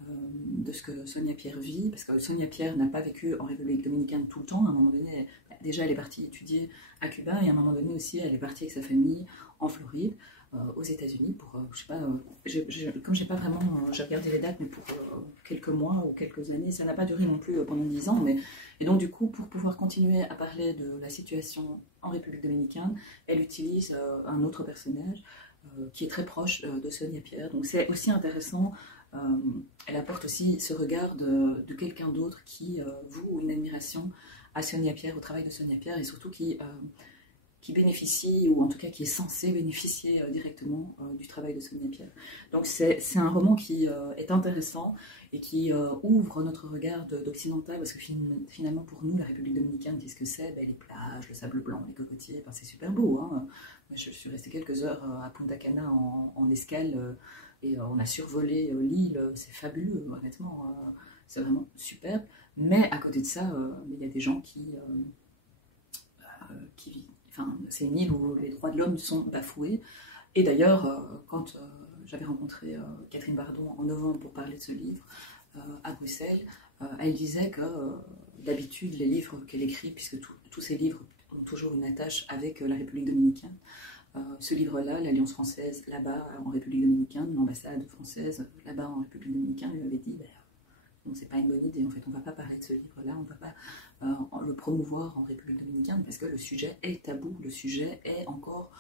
de ce que Sonia Pierre vit, parce que Sonia Pierre n'a pas vécu en République dominicaine tout le temps. À un moment donné, déjà elle est partie étudier à Cuba, et à un moment donné aussi elle est partie avec sa famille en Floride, aux États-Unis pour, je sais pas, comme j'ai pas vraiment, j'ai regardé les dates, mais pour quelques mois ou quelques années, ça n'a pas duré non plus pendant 10 ans, et donc du coup, pour pouvoir continuer à parler de la situation en République dominicaine, elle utilise un autre personnage qui est très proche de Sonia Pierre, donc c'est aussi intéressant. Elle apporte aussi ce regard de quelqu'un d'autre qui voue une admiration à Sonia Pierre, au travail de Sonia Pierre, et surtout qui bénéficie, ou en tout cas qui est censé bénéficier directement du travail de Sonia Pierre. Donc c'est un roman qui est intéressant et qui ouvre notre regard d'occidental, parce que finalement pour nous, la République dominicaine, qu'est-ce que c'est? Les plages, le sable blanc, les cocotiers, c'est super beau. Hein. Moi, je suis restée quelques heures à Punta Cana en escale, et on a survolé l'île, c'est fabuleux, honnêtement, c'est vraiment superbe. Mais à côté de ça, il y a des gens qui vivent. Enfin, c'est une île où les droits de l'homme sont bafoués. Et d'ailleurs, quand j'avais rencontré Catherine Bardon en novembre pour parler de ce livre à Bruxelles, elle disait que d'habitude, les livres qu'elle écrit, puisque tous ces livres ont toujours une attache avec la République dominicaine, ce livre-là, l'Alliance française là-bas en République dominicaine, l'ambassade française là-bas en République dominicaine, lui avait dit non, c'est pas une bonne idée, en fait, on va pas parler de ce livre-là, on va pas le promouvoir en République dominicaine, parce que le sujet est tabou, le sujet est encore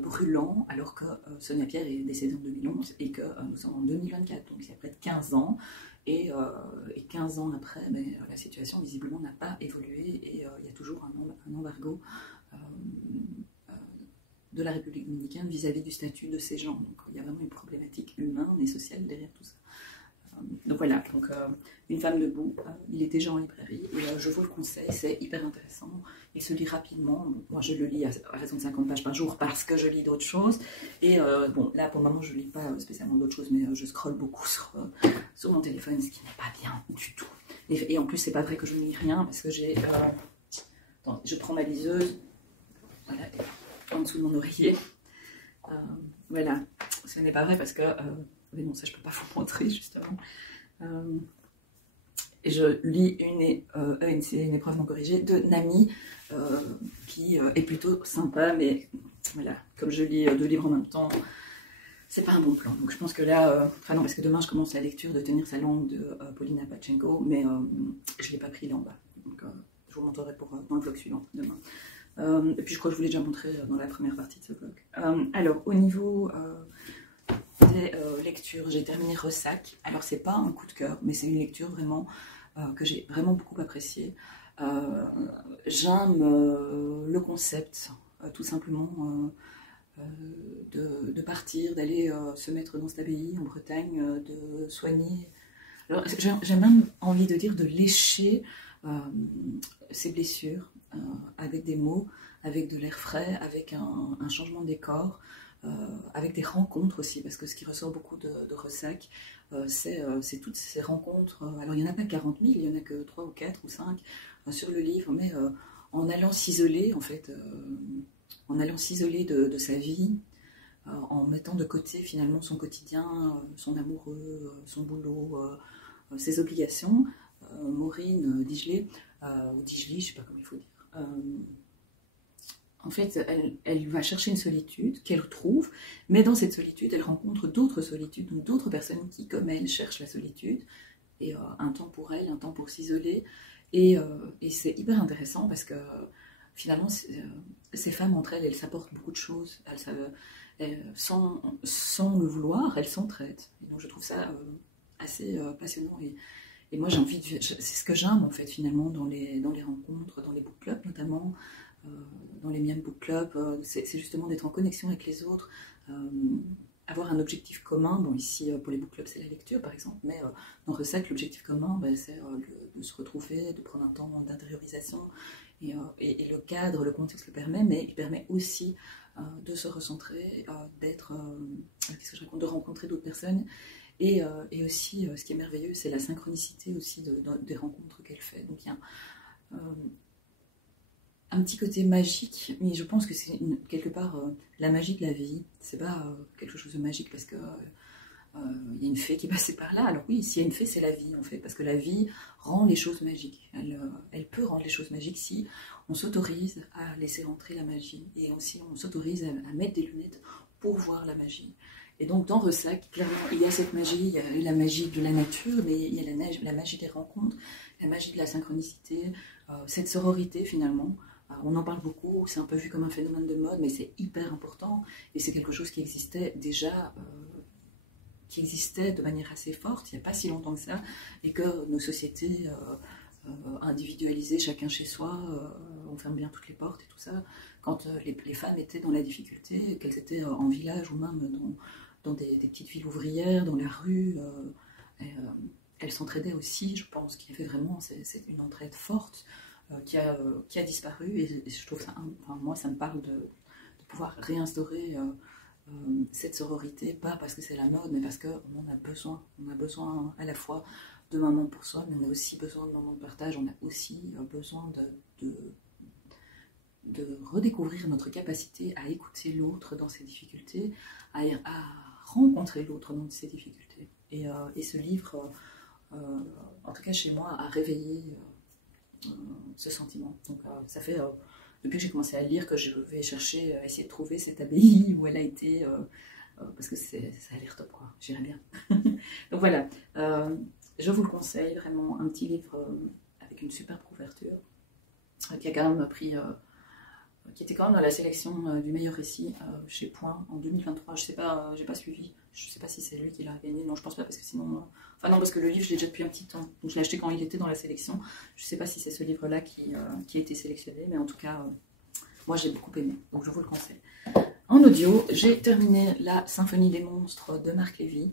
brûlant, alors que Sonia Pierre est décédée en 2011 et que nous sommes en 2024, donc il y a près de 15 ans, et 15 ans après, la situation visiblement n'a pas évolué, et il y a toujours un embargo de la République dominicaine vis-à-vis du statut de ces gens. Donc il y a vraiment une problématique humaine et sociale derrière tout ça. Donc voilà, Une femme debout, il est déjà en librairie, et je vous le conseille, c'est hyper intéressant, il se lit rapidement. Moi je le lis à raison de 50 pages par jour parce que je lis d'autres choses, et bon, là pour le moment je lis pas spécialement d'autres choses, mais je scrolle beaucoup sur mon téléphone, ce qui n'est pas bien du tout. Et en plus c'est pas vrai que je ne lis rien, parce que je prends ma liseuse, voilà, en dessous de mon oreiller, voilà, ce n'est pas vrai parce que mais non, ça je peux pas vous montrer justement. et je lis une ENC, une épreuve non corrigée, de Nami, qui est plutôt sympa, mais voilà, comme je lis 2 livres en même temps, c'est pas un bon plan. Donc je pense que là, enfin non, parce que demain je commence la lecture de Tenir sa langue de Paulina Pachenko, mais je l'ai pas pris là en bas. Donc je vous montrerai dans le vlog suivant demain. Et puis je crois que je vous l'ai déjà montré dans la première partie de ce vlog. Alors au niveau des lectures, j'ai terminé Ressac. Alors c'est pas un coup de cœur, mais c'est une lecture vraiment que j'ai vraiment beaucoup appréciée. J'aime le concept, tout simplement, de partir, d'aller se mettre dans cet abbaye en Bretagne, de soigner. Alors j'ai même envie de dire de lécher ses blessures avec des mots, avec de l'air frais, avec un changement de décor, avec des rencontres aussi, parce que ce qui ressort beaucoup de Ressac, c'est toutes ces rencontres. Alors il n'y en a pas 40 000, il n'y en a que 3 ou 4 ou 5 sur le livre, mais en allant s'isoler, en fait, en allant s'isoler de sa vie, en mettant de côté finalement son quotidien, son amoureux, son boulot, ses obligations. Maureen Digelé, ou Digely, je ne sais pas comment il faut dire, en fait, elle va chercher une solitude qu'elle trouve, mais dans cette solitude, elle rencontre d'autres solitudes, donc d'autres personnes qui, comme elle, cherchent la solitude, et un temps pour elle, un temps pour s'isoler, et c'est hyper intéressant parce que finalement, ces femmes entre elles s'apportent beaucoup de choses, sans le vouloir, elles s'entraident. Donc je trouve ça assez passionnant, et moi j'ai envie c'est ce que j'aime en fait finalement dans les rencontres, dans les book clubs notamment, dans les miennes book clubs, c'est justement d'être en connexion avec les autres, avoir un objectif commun. Bon, ici pour les book clubs c'est la lecture par exemple, mais dans Ressac l'objectif commun c'est de se retrouver, de prendre un temps d'intériorisation, et le cadre, le contexte le permet, mais il permet aussi de se recentrer, d'être, qu'est-ce que je raconte, de rencontrer d'autres personnes. Et aussi, ce qui est merveilleux, c'est la synchronicité aussi des rencontres qu'elle fait. Donc il y a un petit côté magique, mais je pense que c'est quelque part la magie de la vie. C'est pas quelque chose de magique parce que il y a une fée qui est passée par là. Alors oui, s'il y a une fée, c'est la vie en fait, parce que la vie rend les choses magiques. Elle peut rendre les choses magiques si on s'autorise à laisser rentrer la magie, et aussi on s'autorise à mettre des lunettes pour voir la magie. Et donc dans Ressac, clairement, il y a cette magie, il y a la magie de la nature, mais il y a la magie des rencontres, la magie de la synchronicité, cette sororité finalement. On en parle beaucoup, c'est un peu vu comme un phénomène de mode, mais c'est hyper important, et c'est quelque chose qui existait déjà, qui existait de manière assez forte, il n'y a pas si longtemps que ça, et que nos sociétés individualisées, chacun chez soi, on ferme bien toutes les portes et tout ça, quand les femmes étaient dans la difficulté, qu'elles étaient en village ou même dans des petites villes ouvrières, dans la rue, elles s'entraidaient aussi. Je pense qu'il y avait vraiment une entraide forte qui a disparu, et je trouve ça, enfin, moi ça me parle de pouvoir réinstaurer cette sororité, pas parce que c'est la mode, mais parce qu'on a besoin à la fois de moments pour soi, mais on a aussi besoin de moments de partage, on a aussi besoin de redécouvrir notre capacité à écouter l'autre dans ses difficultés, à rencontrer l'autre dans ses difficultés. Et ce livre, en tout cas chez moi, a réveillé ce sentiment. Donc ça fait, depuis que j'ai commencé à lire, que je vais chercher, essayer de trouver cette abbaye où elle a été, parce que ça a l'air top, quoi. J'irais bien. Donc voilà, je vous le conseille, vraiment, un petit livre avec une superbe couverture, qui a quand même pris... qui était quand même dans la sélection du meilleur récit chez Point en 2023. Je sais pas, j'ai pas suivi. Je sais pas si c'est lui qui l'a gagné. Non, je pense pas, parce que sinon... Enfin non, parce que le livre, je l'ai déjà depuis un petit temps. Donc je l'ai acheté quand il était dans la sélection. Je sais pas si c'est ce livre-là qui a été sélectionné, mais en tout cas, moi j'ai beaucoup aimé. Donc je vous le conseille. En audio, j'ai terminé la Symphonie des monstres de Marc Lévy.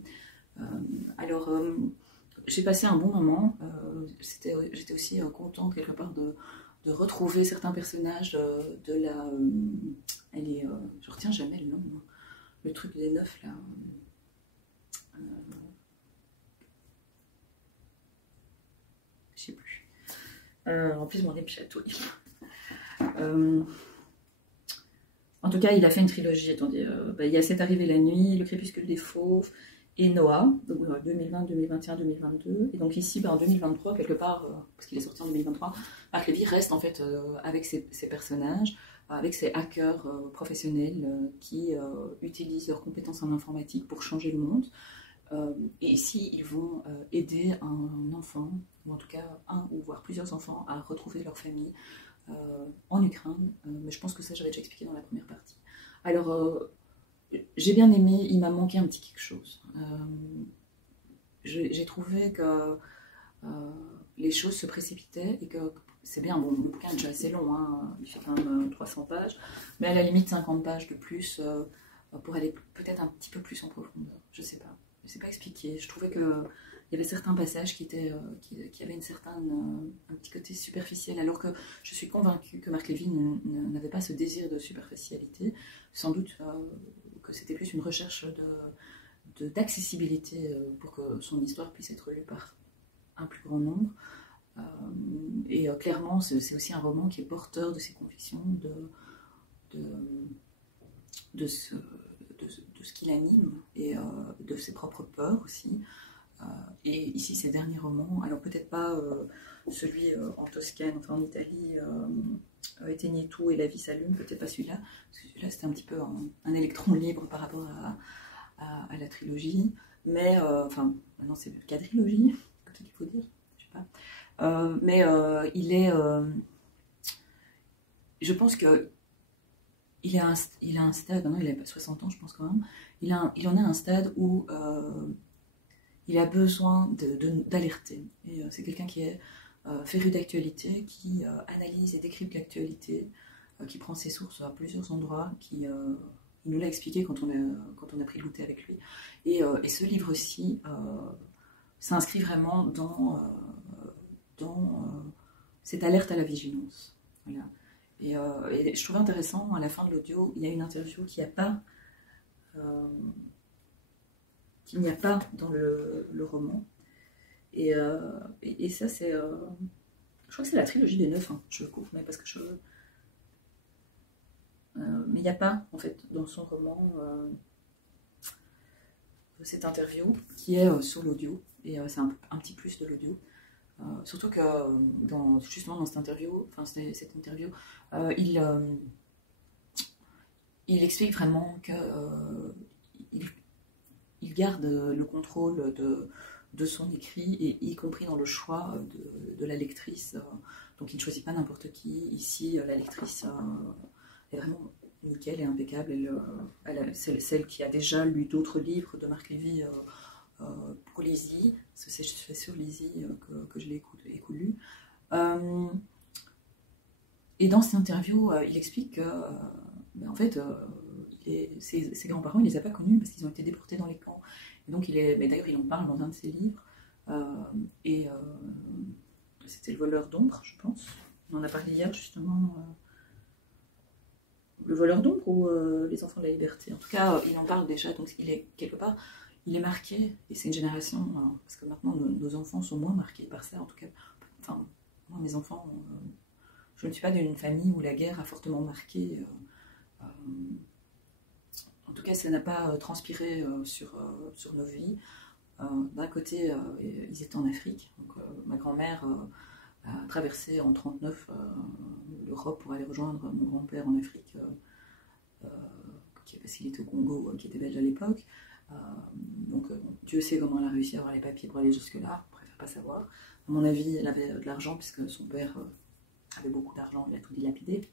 Alors, j'ai passé un bon moment. J'étais aussi contente quelque part de retrouver certains personnages de la... je retiens jamais le nom, le truc des neufs là. Je sais plus. En plus, mon livre chatouille. En tout cas, il a fait une trilogie. Attendez, il y a Cette arrivée la nuit, Le crépuscule des fauves, et Noah, donc 2020, 2021, 2022. Et donc ici, en 2023, quelque part, parce qu'il est sorti en 2023, Marc Lévy reste en fait avec ses personnages, avec ces hackers professionnels qui utilisent leurs compétences en informatique pour changer le monde. Et ici, ils vont aider un enfant, ou en tout cas un ou voire plusieurs enfants, à retrouver leur famille en Ukraine. Mais je pense que ça, j'avais déjà expliqué dans la première partie. Alors, j'ai bien aimé, il m'a manqué un petit quelque chose. J'ai trouvé que les choses se précipitaient et que c'est bien, bon, le bouquin est déjà assez long, hein, il fait quand même 300 pages, mais à la limite 50 pages de plus pour aller peut-être un petit peu plus en profondeur, je sais pas expliquer. Je trouvais qu'il y avait certains passages qui avaient un petit côté superficiel, alors que je suis convaincue que Marc Lévy n'avait pas ce désir de superficialité, sans doute que c'était plus une recherche d'accessibilité pour que son histoire puisse être lue par un plus grand nombre. Et clairement, c'est aussi un roman qui est porteur de ses convictions, de ce qui l'anime et de ses propres peurs aussi. Et ici, ses derniers romans, alors peut-être pas celui en Toscane, enfin en Italie, Éteignez tout et la vie s'allume, peut-être pas celui-là, parce que celui-là c'était un petit peu un électron libre par rapport à la trilogie, mais enfin, maintenant c'est une quadrilogie, peut-être qu'il faut dire, je sais pas. Mais il est. Je pense que. Il a un stade, maintenant il a 60 ans je pense quand même, il en a un stade où il a besoin d'alerter. Et c'est quelqu'un qui est féru d'actualité, qui analyse et décrypte l'actualité, qui prend ses sources à plusieurs endroits, il nous l'a expliqué quand on a pris le goûter avec lui. Et ce livre-ci s'inscrit vraiment dans cette alerte à la vigilance. Voilà. Et je trouvais intéressant, à la fin de l'audio, il y a une interview qu'il n'y a pas dans le roman. Et ça, c'est... je crois que c'est la trilogie des 9, hein, je couvre, mais parce que je... mais il n'y a pas, en fait, dans son roman, cette interview qui est sur l'audio. Et c'est un petit plus de l'audio. Surtout que justement dans cette interview, il explique vraiment que il garde le contrôle de son écrit, et y compris dans le choix de la lectrice. Donc il ne choisit pas n'importe qui. Ici, la lectrice est vraiment nickel et impeccable. C'est celle qui a déjà lu d'autres livres de Marc Lévy pour Lizzie, parce que c'est sur Lizzie que je l'ai écoulu. Et dans cette interview, il explique que, en fait, ses grands-parents, il les a pas connus parce qu'ils ont été déportés dans les camps. Et donc, mais d'ailleurs, il en parle dans un de ses livres. C'était Le voleur d'ombre, je pense. On en a parlé hier, justement. Le voleur d'ombre ou Les enfants de la liberté. En tout cas, il en parle déjà. Donc, il est quelque part... Il est marqué, et c'est une génération, parce que maintenant nos enfants sont moins marqués par ça, en tout cas, enfin, moi mes enfants, je ne suis pas d'une famille où la guerre a fortement marqué, en tout cas ça n'a pas transpiré sur nos vies. D'un côté, ils étaient en Afrique, donc ma grand-mère a traversé en 1939 l'Europe pour aller rejoindre mon grand-père en Afrique, parce qu'il était au Congo, qui était belge à l'époque. Donc Dieu sait comment elle a réussi à avoir les papiers pour aller jusque-là, je préfère pas savoir. À mon avis, elle avait de l'argent puisque son père avait beaucoup d'argent, il a tout dilapidé.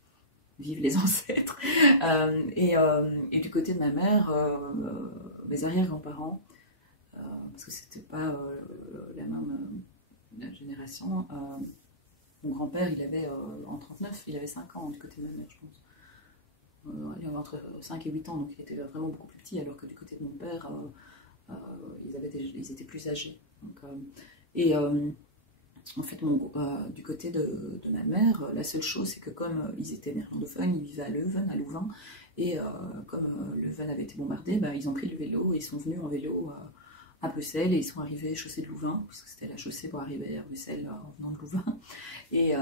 Vive les ancêtres. Et du côté de ma mère, mes arrière-grands-parents, parce que c'était pas la même génération, mon grand-père, il avait en 1939, il avait 5 ans du côté de ma mère, je pense. Il avait entre 5 et 8 ans, donc il était vraiment beaucoup plus petit, alors que du côté de mon père, ils étaient plus âgés. Donc, en fait, du côté de ma mère, la seule chose, c'est que comme ils étaient néerlandophones, ils vivaient à Leuven, à Louvain, et comme Leuven avait été bombardé, ils ont pris le vélo et ils sont venus en vélo à Bruxelles et ils sont arrivés chaussée de Louvain, parce que c'était la chaussée pour arriver à Bruxelles en venant de Louvain. Et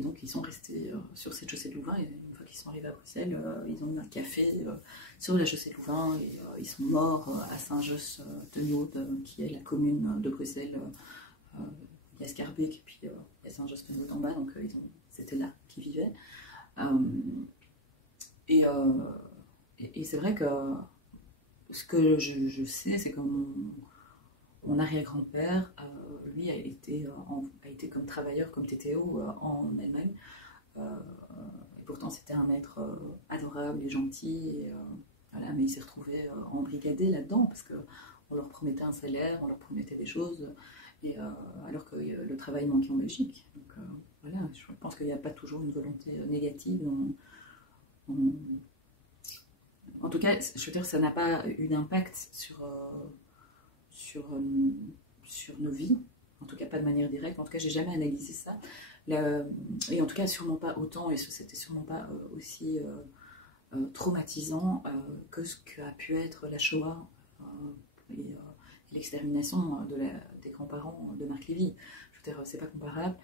donc ils sont restés sur cette chaussée de Louvain et une fois qu'ils sont arrivés à Bruxelles, ils ont eu un café sur la chaussée de Louvain et ils sont morts à Saint-Josse-de-Naude, qui est la commune de Bruxelles. Il y a Schaerbeek et puis il y a Saint-Josse-de-Naude en bas, donc c'était là qu'ils vivaient. Et c'est vrai que ce que je sais, c'est que mon arrière-grand-père, lui, a été comme travailleur, comme TTO en Allemagne. Et pourtant, c'était un maître adorable et gentil. Et, voilà, mais il s'est retrouvé embrigadé là-dedans parce qu'on leur promettait un salaire, on leur promettait des choses, et, alors que le travail manquait en Belgique. Donc voilà, je pense qu'il n'y a pas toujours une volonté négative. En tout cas, je veux dire, ça n'a pas eu d'impact sur nos vies, en tout cas pas de manière directe, en tout cas j'ai jamais analysé ça, et en tout cas sûrement pas autant, et c'était sûrement pas aussi traumatisant que ce qu'a pu être la Shoah et l'extermination des grands-parents de Marc Lévy. Je veux dire, c'est pas comparable.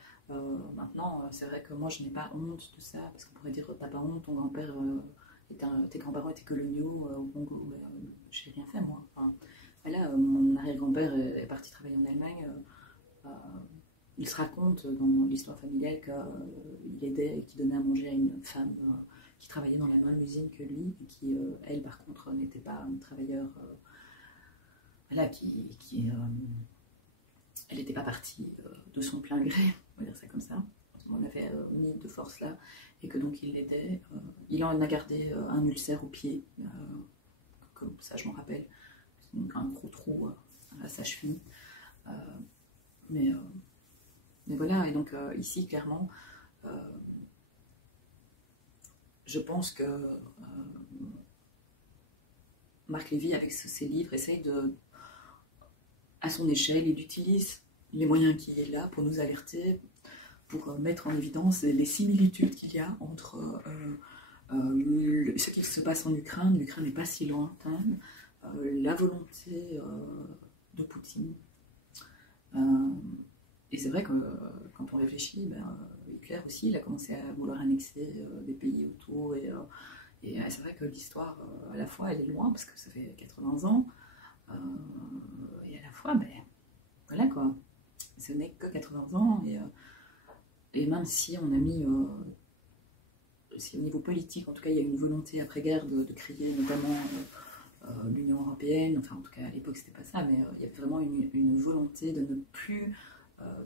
Maintenant, c'est vrai que moi je n'ai pas honte de ça, parce qu'on pourrait dire t'as pas honte, ton grand-père tes grands-parents étaient coloniaux au Congo, j'ai rien fait moi. Enfin, voilà, mon arrière-grand-père est parti travailler en Allemagne. Il se raconte dans l'histoire familiale qu'il aidait et qu'il donnait à manger à une femme qui travaillait dans la même usine que lui et qui, elle, par contre, n'était pas une travailleuse. Voilà, elle n'était pas partie de son plein gré, on va dire ça comme ça. On avait mis de force là et que donc il l'aidait. Il en a gardé un ulcère au pied, comme ça je m'en rappelle, un gros trou à sa cheville. Mais voilà, et donc ici clairement, je pense que Marc Lévy avec ses livres essaye à son échelle, il utilise les moyens qu'il est là pour nous alerter, pour mettre en évidence les similitudes qu'il y a entre ce qui se passe en Ukraine. L'Ukraine n'est pas si lointaine, la volonté de Poutine. Et c'est vrai que quand on réfléchit, Hitler aussi, il a commencé à vouloir annexer des pays autour. Et c'est vrai que l'histoire, à la fois, elle est loin, parce que ça fait 80 ans. Et à la fois, voilà quoi. Ce n'est que 80 ans. Et même si on a mis, si au niveau politique, en tout cas, il y a une volonté après-guerre de créer notamment l'Union européenne, enfin en tout cas à l'époque c'était pas ça, mais il y avait vraiment une volonté de ne plus,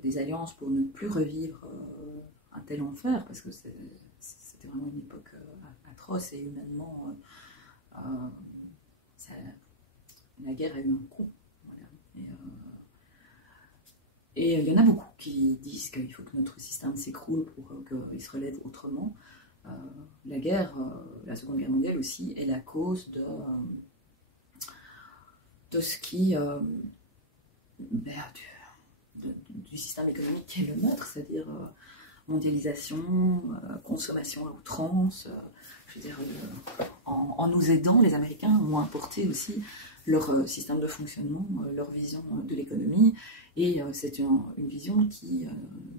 des alliances pour ne plus revivre un tel enfer, parce que c'était vraiment une époque atroce et humainement, la guerre a eu un coup. Voilà. Et il y en a beaucoup qui disent qu'il faut que notre système s'écroule pour qu'il se relève autrement. La guerre, la Seconde Guerre mondiale aussi, est la cause de ce qui du système économique qui est le nôtre, c'est-à-dire mondialisation, consommation à outrance. Je veux dire, en nous aidant, les Américains ont importé aussi leur système de fonctionnement, leur vision de l'économie, et c'est une vision qui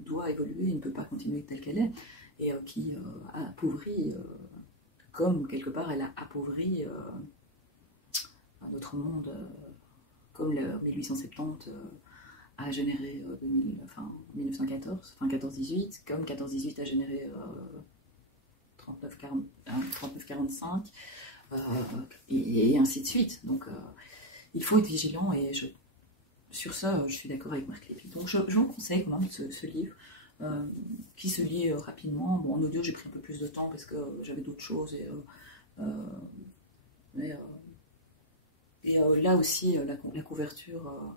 doit évoluer et ne peut pas continuer telle qu'elle est, et qui a appauvri, comme quelque part elle a appauvri notre monde, comme le 1870 a généré 1914, enfin 14-18, comme 14-18 a généré 39-45, et ainsi de suite. Donc il faut être vigilant, et sur ça je suis d'accord avec Marc Lévy. Donc je vous conseille quand même ce livre qui se lit rapidement. Bon, en audio j'ai pris un peu plus de temps parce que j'avais d'autres choses, et là aussi la couverture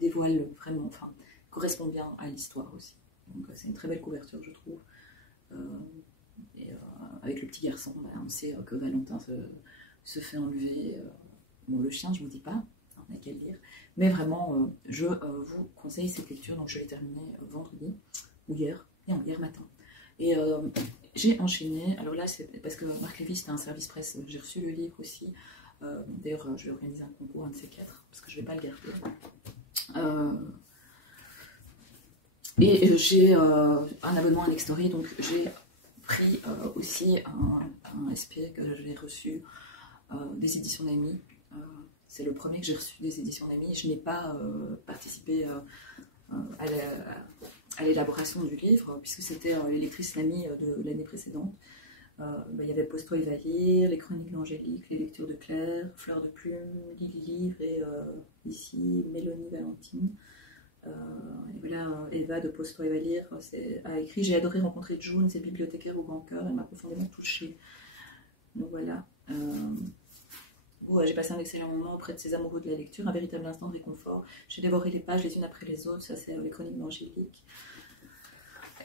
dévoile vraiment, enfin correspond bien à l'histoire aussi. Donc c'est une très belle couverture, je trouve. Avec le petit garçon, on sait que Valentin se fait enlever. Bon, le chien, je ne vous dis pas, on n'a qu'à le lire. Mais vraiment, je vous conseille cette lecture. Donc je l'ai terminée vendredi, ou hier matin. Et j'ai enchaîné. Alors là, c'est parce que Marc Lévy, c'était un service presse. J'ai reçu le livre aussi D'ailleurs, je vais organiser un concours, un de ces 4, parce que je ne vais pas le garder. Et j'ai un abonnement à Nextory, donc j'ai pris aussi un SP que j'ai reçu des éditions d'Ami. C'est le premier que j'ai reçu des éditions d'Ami. Je n'ai pas participé à l'élaboration du livre, puisque c'était les lectrices L'Ami de l'année précédente. Il y avait Pose-toi et va lire, les chroniques d'Angélique, les lectures de Claire, Fleur de Plume, Lily Livre et ici Mélanie Valentine. Et voilà, Eva de Pose-toi et va lire a écrit: j'ai adoré rencontrer June, cette bibliothécaire au grand cœur, elle m'a profondément touchée. Donc voilà. J'ai passé un excellent moment auprès de ces amoureux de la lecture, un véritable instant de réconfort. J'ai dévoré les pages les unes après les autres, ça c'est les chroniques d'Angélique.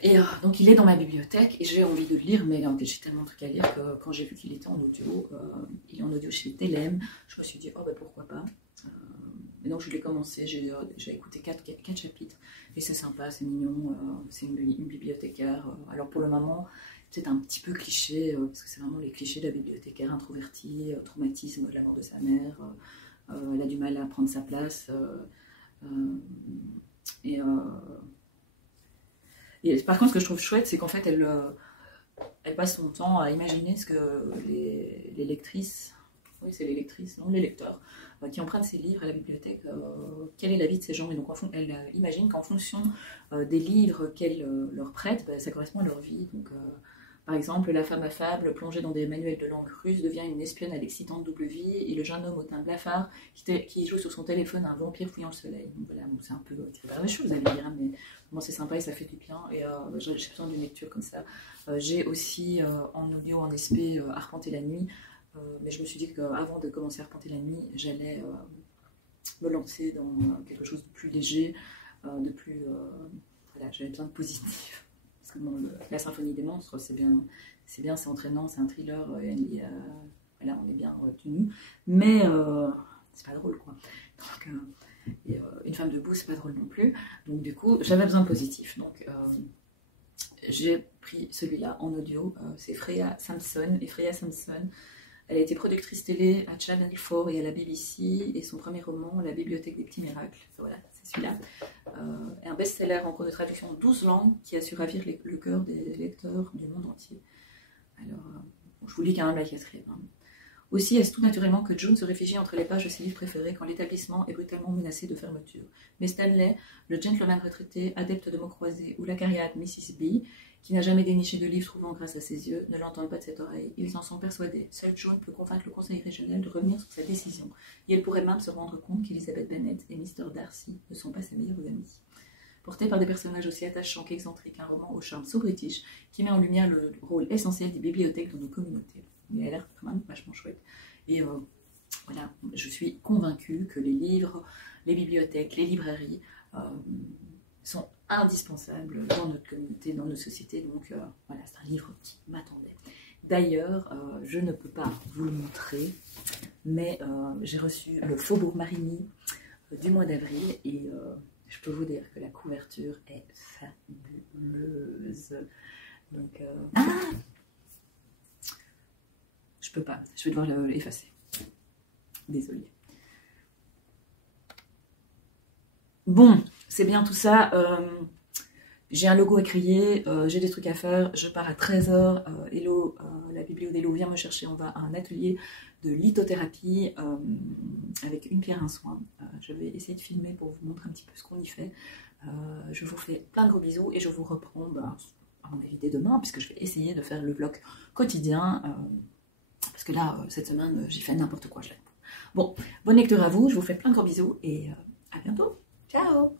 Et donc il est dans ma bibliothèque et j'ai envie de le lire, mais j'ai tellement de trucs à lire que quand j'ai vu qu'il était en audio, il est en audio chez Telem, je me suis dit oh ben pourquoi pas. Et donc je l'ai commencé, j'ai écouté 4 chapitres et c'est sympa, c'est mignon, c'est une bibliothécaire. Alors pour le moment, c'est un petit peu cliché, parce que c'est vraiment les clichés de la bibliothécaire introvertie, traumatisme de la mort de sa mère, elle a du mal à prendre sa place. Et par contre, ce que je trouve chouette, c'est qu'en fait, elle passe son temps à imaginer ce que les lectrices, oui, c'est les lectrices, non, les lecteurs, qui empruntent ces livres à la bibliothèque, quelle est la vie de ces gens. Et donc, elle imagine qu'en fonction des livres qu'elle leur prête, ça correspond à leur vie. Donc, par exemple, la femme affable plongée dans des manuels de langue russe devient une espionne à l'excitante double vie, et le jeune homme au teint blafard qui joue sur son téléphone un vampire fouillant le soleil. Donc voilà, c'est un peu tiré par les choses, vous allez dire, hein, mais bon, c'est sympa et ça fait du bien. Et j'ai besoin d'une lecture comme ça. J'ai aussi en audio, en SP, Arpenter la nuit, mais je me suis dit qu'avant de commencer à arpenter la nuit, j'allais me lancer dans quelque chose de plus léger, de plus. Voilà, j'avais besoin de positif. Parce que bon, la symphonie des monstres, c'est bien, c'est entraînant, c'est un thriller, voilà, on est bien tenu, mais c'est pas drôle quoi. Donc, une femme debout, c'est pas drôle non plus. Donc du coup, j'avais besoin de positif. Donc j'ai pris celui-là en audio. C'est Freya Sampson. Et Freya Sampson, elle a été productrice télé à Channel 4 et à la BBC, et son premier roman, La bibliothèque des petits miracles, voilà, c'est celui-là, est un best-seller en cours de traduction en 12 langues qui a su ravir le cœur des lecteurs du monde entier. Alors, je vous lis quand même la 4e. Hein. Aussi est-ce tout naturellement que June se réfugie entre les pages de ses livres préférés quand l'établissement est brutalement menacé de fermeture. Mais Stanley, le gentleman retraité, adepte de mots croisés, ou l'acariate Mrs. B, qui n'a jamais déniché de livre trouvant grâce à ses yeux, ne l'entendent pas de cette oreille. Ils en sont persuadés. Seule June peut convaincre le conseil régional de revenir sur sa décision. Et elle pourrait même se rendre compte qu'Elizabeth Bennet et Mr. Darcy ne sont pas ses meilleurs amis. Porté par des personnages aussi attachants qu'excentriques, un roman au charme so-british qui met en lumière le rôle essentiel des bibliothèques dans nos communautés. Il a l'air quand même vachement chouette. Et voilà, je suis convaincue que les livres, les bibliothèques, les librairies sont indispensables dans notre communauté, dans nos sociétés. Donc voilà, c'est un livre qui m'attendait. D'ailleurs, je ne peux pas vous le montrer, mais j'ai reçu le Faubourg Marigny du mois d'avril et je peux vous dire que la couverture est fabuleuse. Donc, je peux pas, je vais devoir l'effacer. Désolée. Bon, c'est bien tout ça. J'ai un logo écrié, j'ai des trucs à faire. Je pars à 13h. Hello, la biblio d'Hello vient me chercher. On va à un atelier de lithothérapie avec une pierre, un soin. Je vais essayer de filmer pour vous montrer un petit peu ce qu'on y fait. Je vous fais plein de gros bisous et je vous reprends à mon avis dès demain, puisque je vais essayer de faire le vlog quotidien. Parce que là, cette semaine, j'ai fait n'importe quoi. Bon, bonne lecture à vous. Je vous fais plein de gros bisous et à bientôt. Ciao!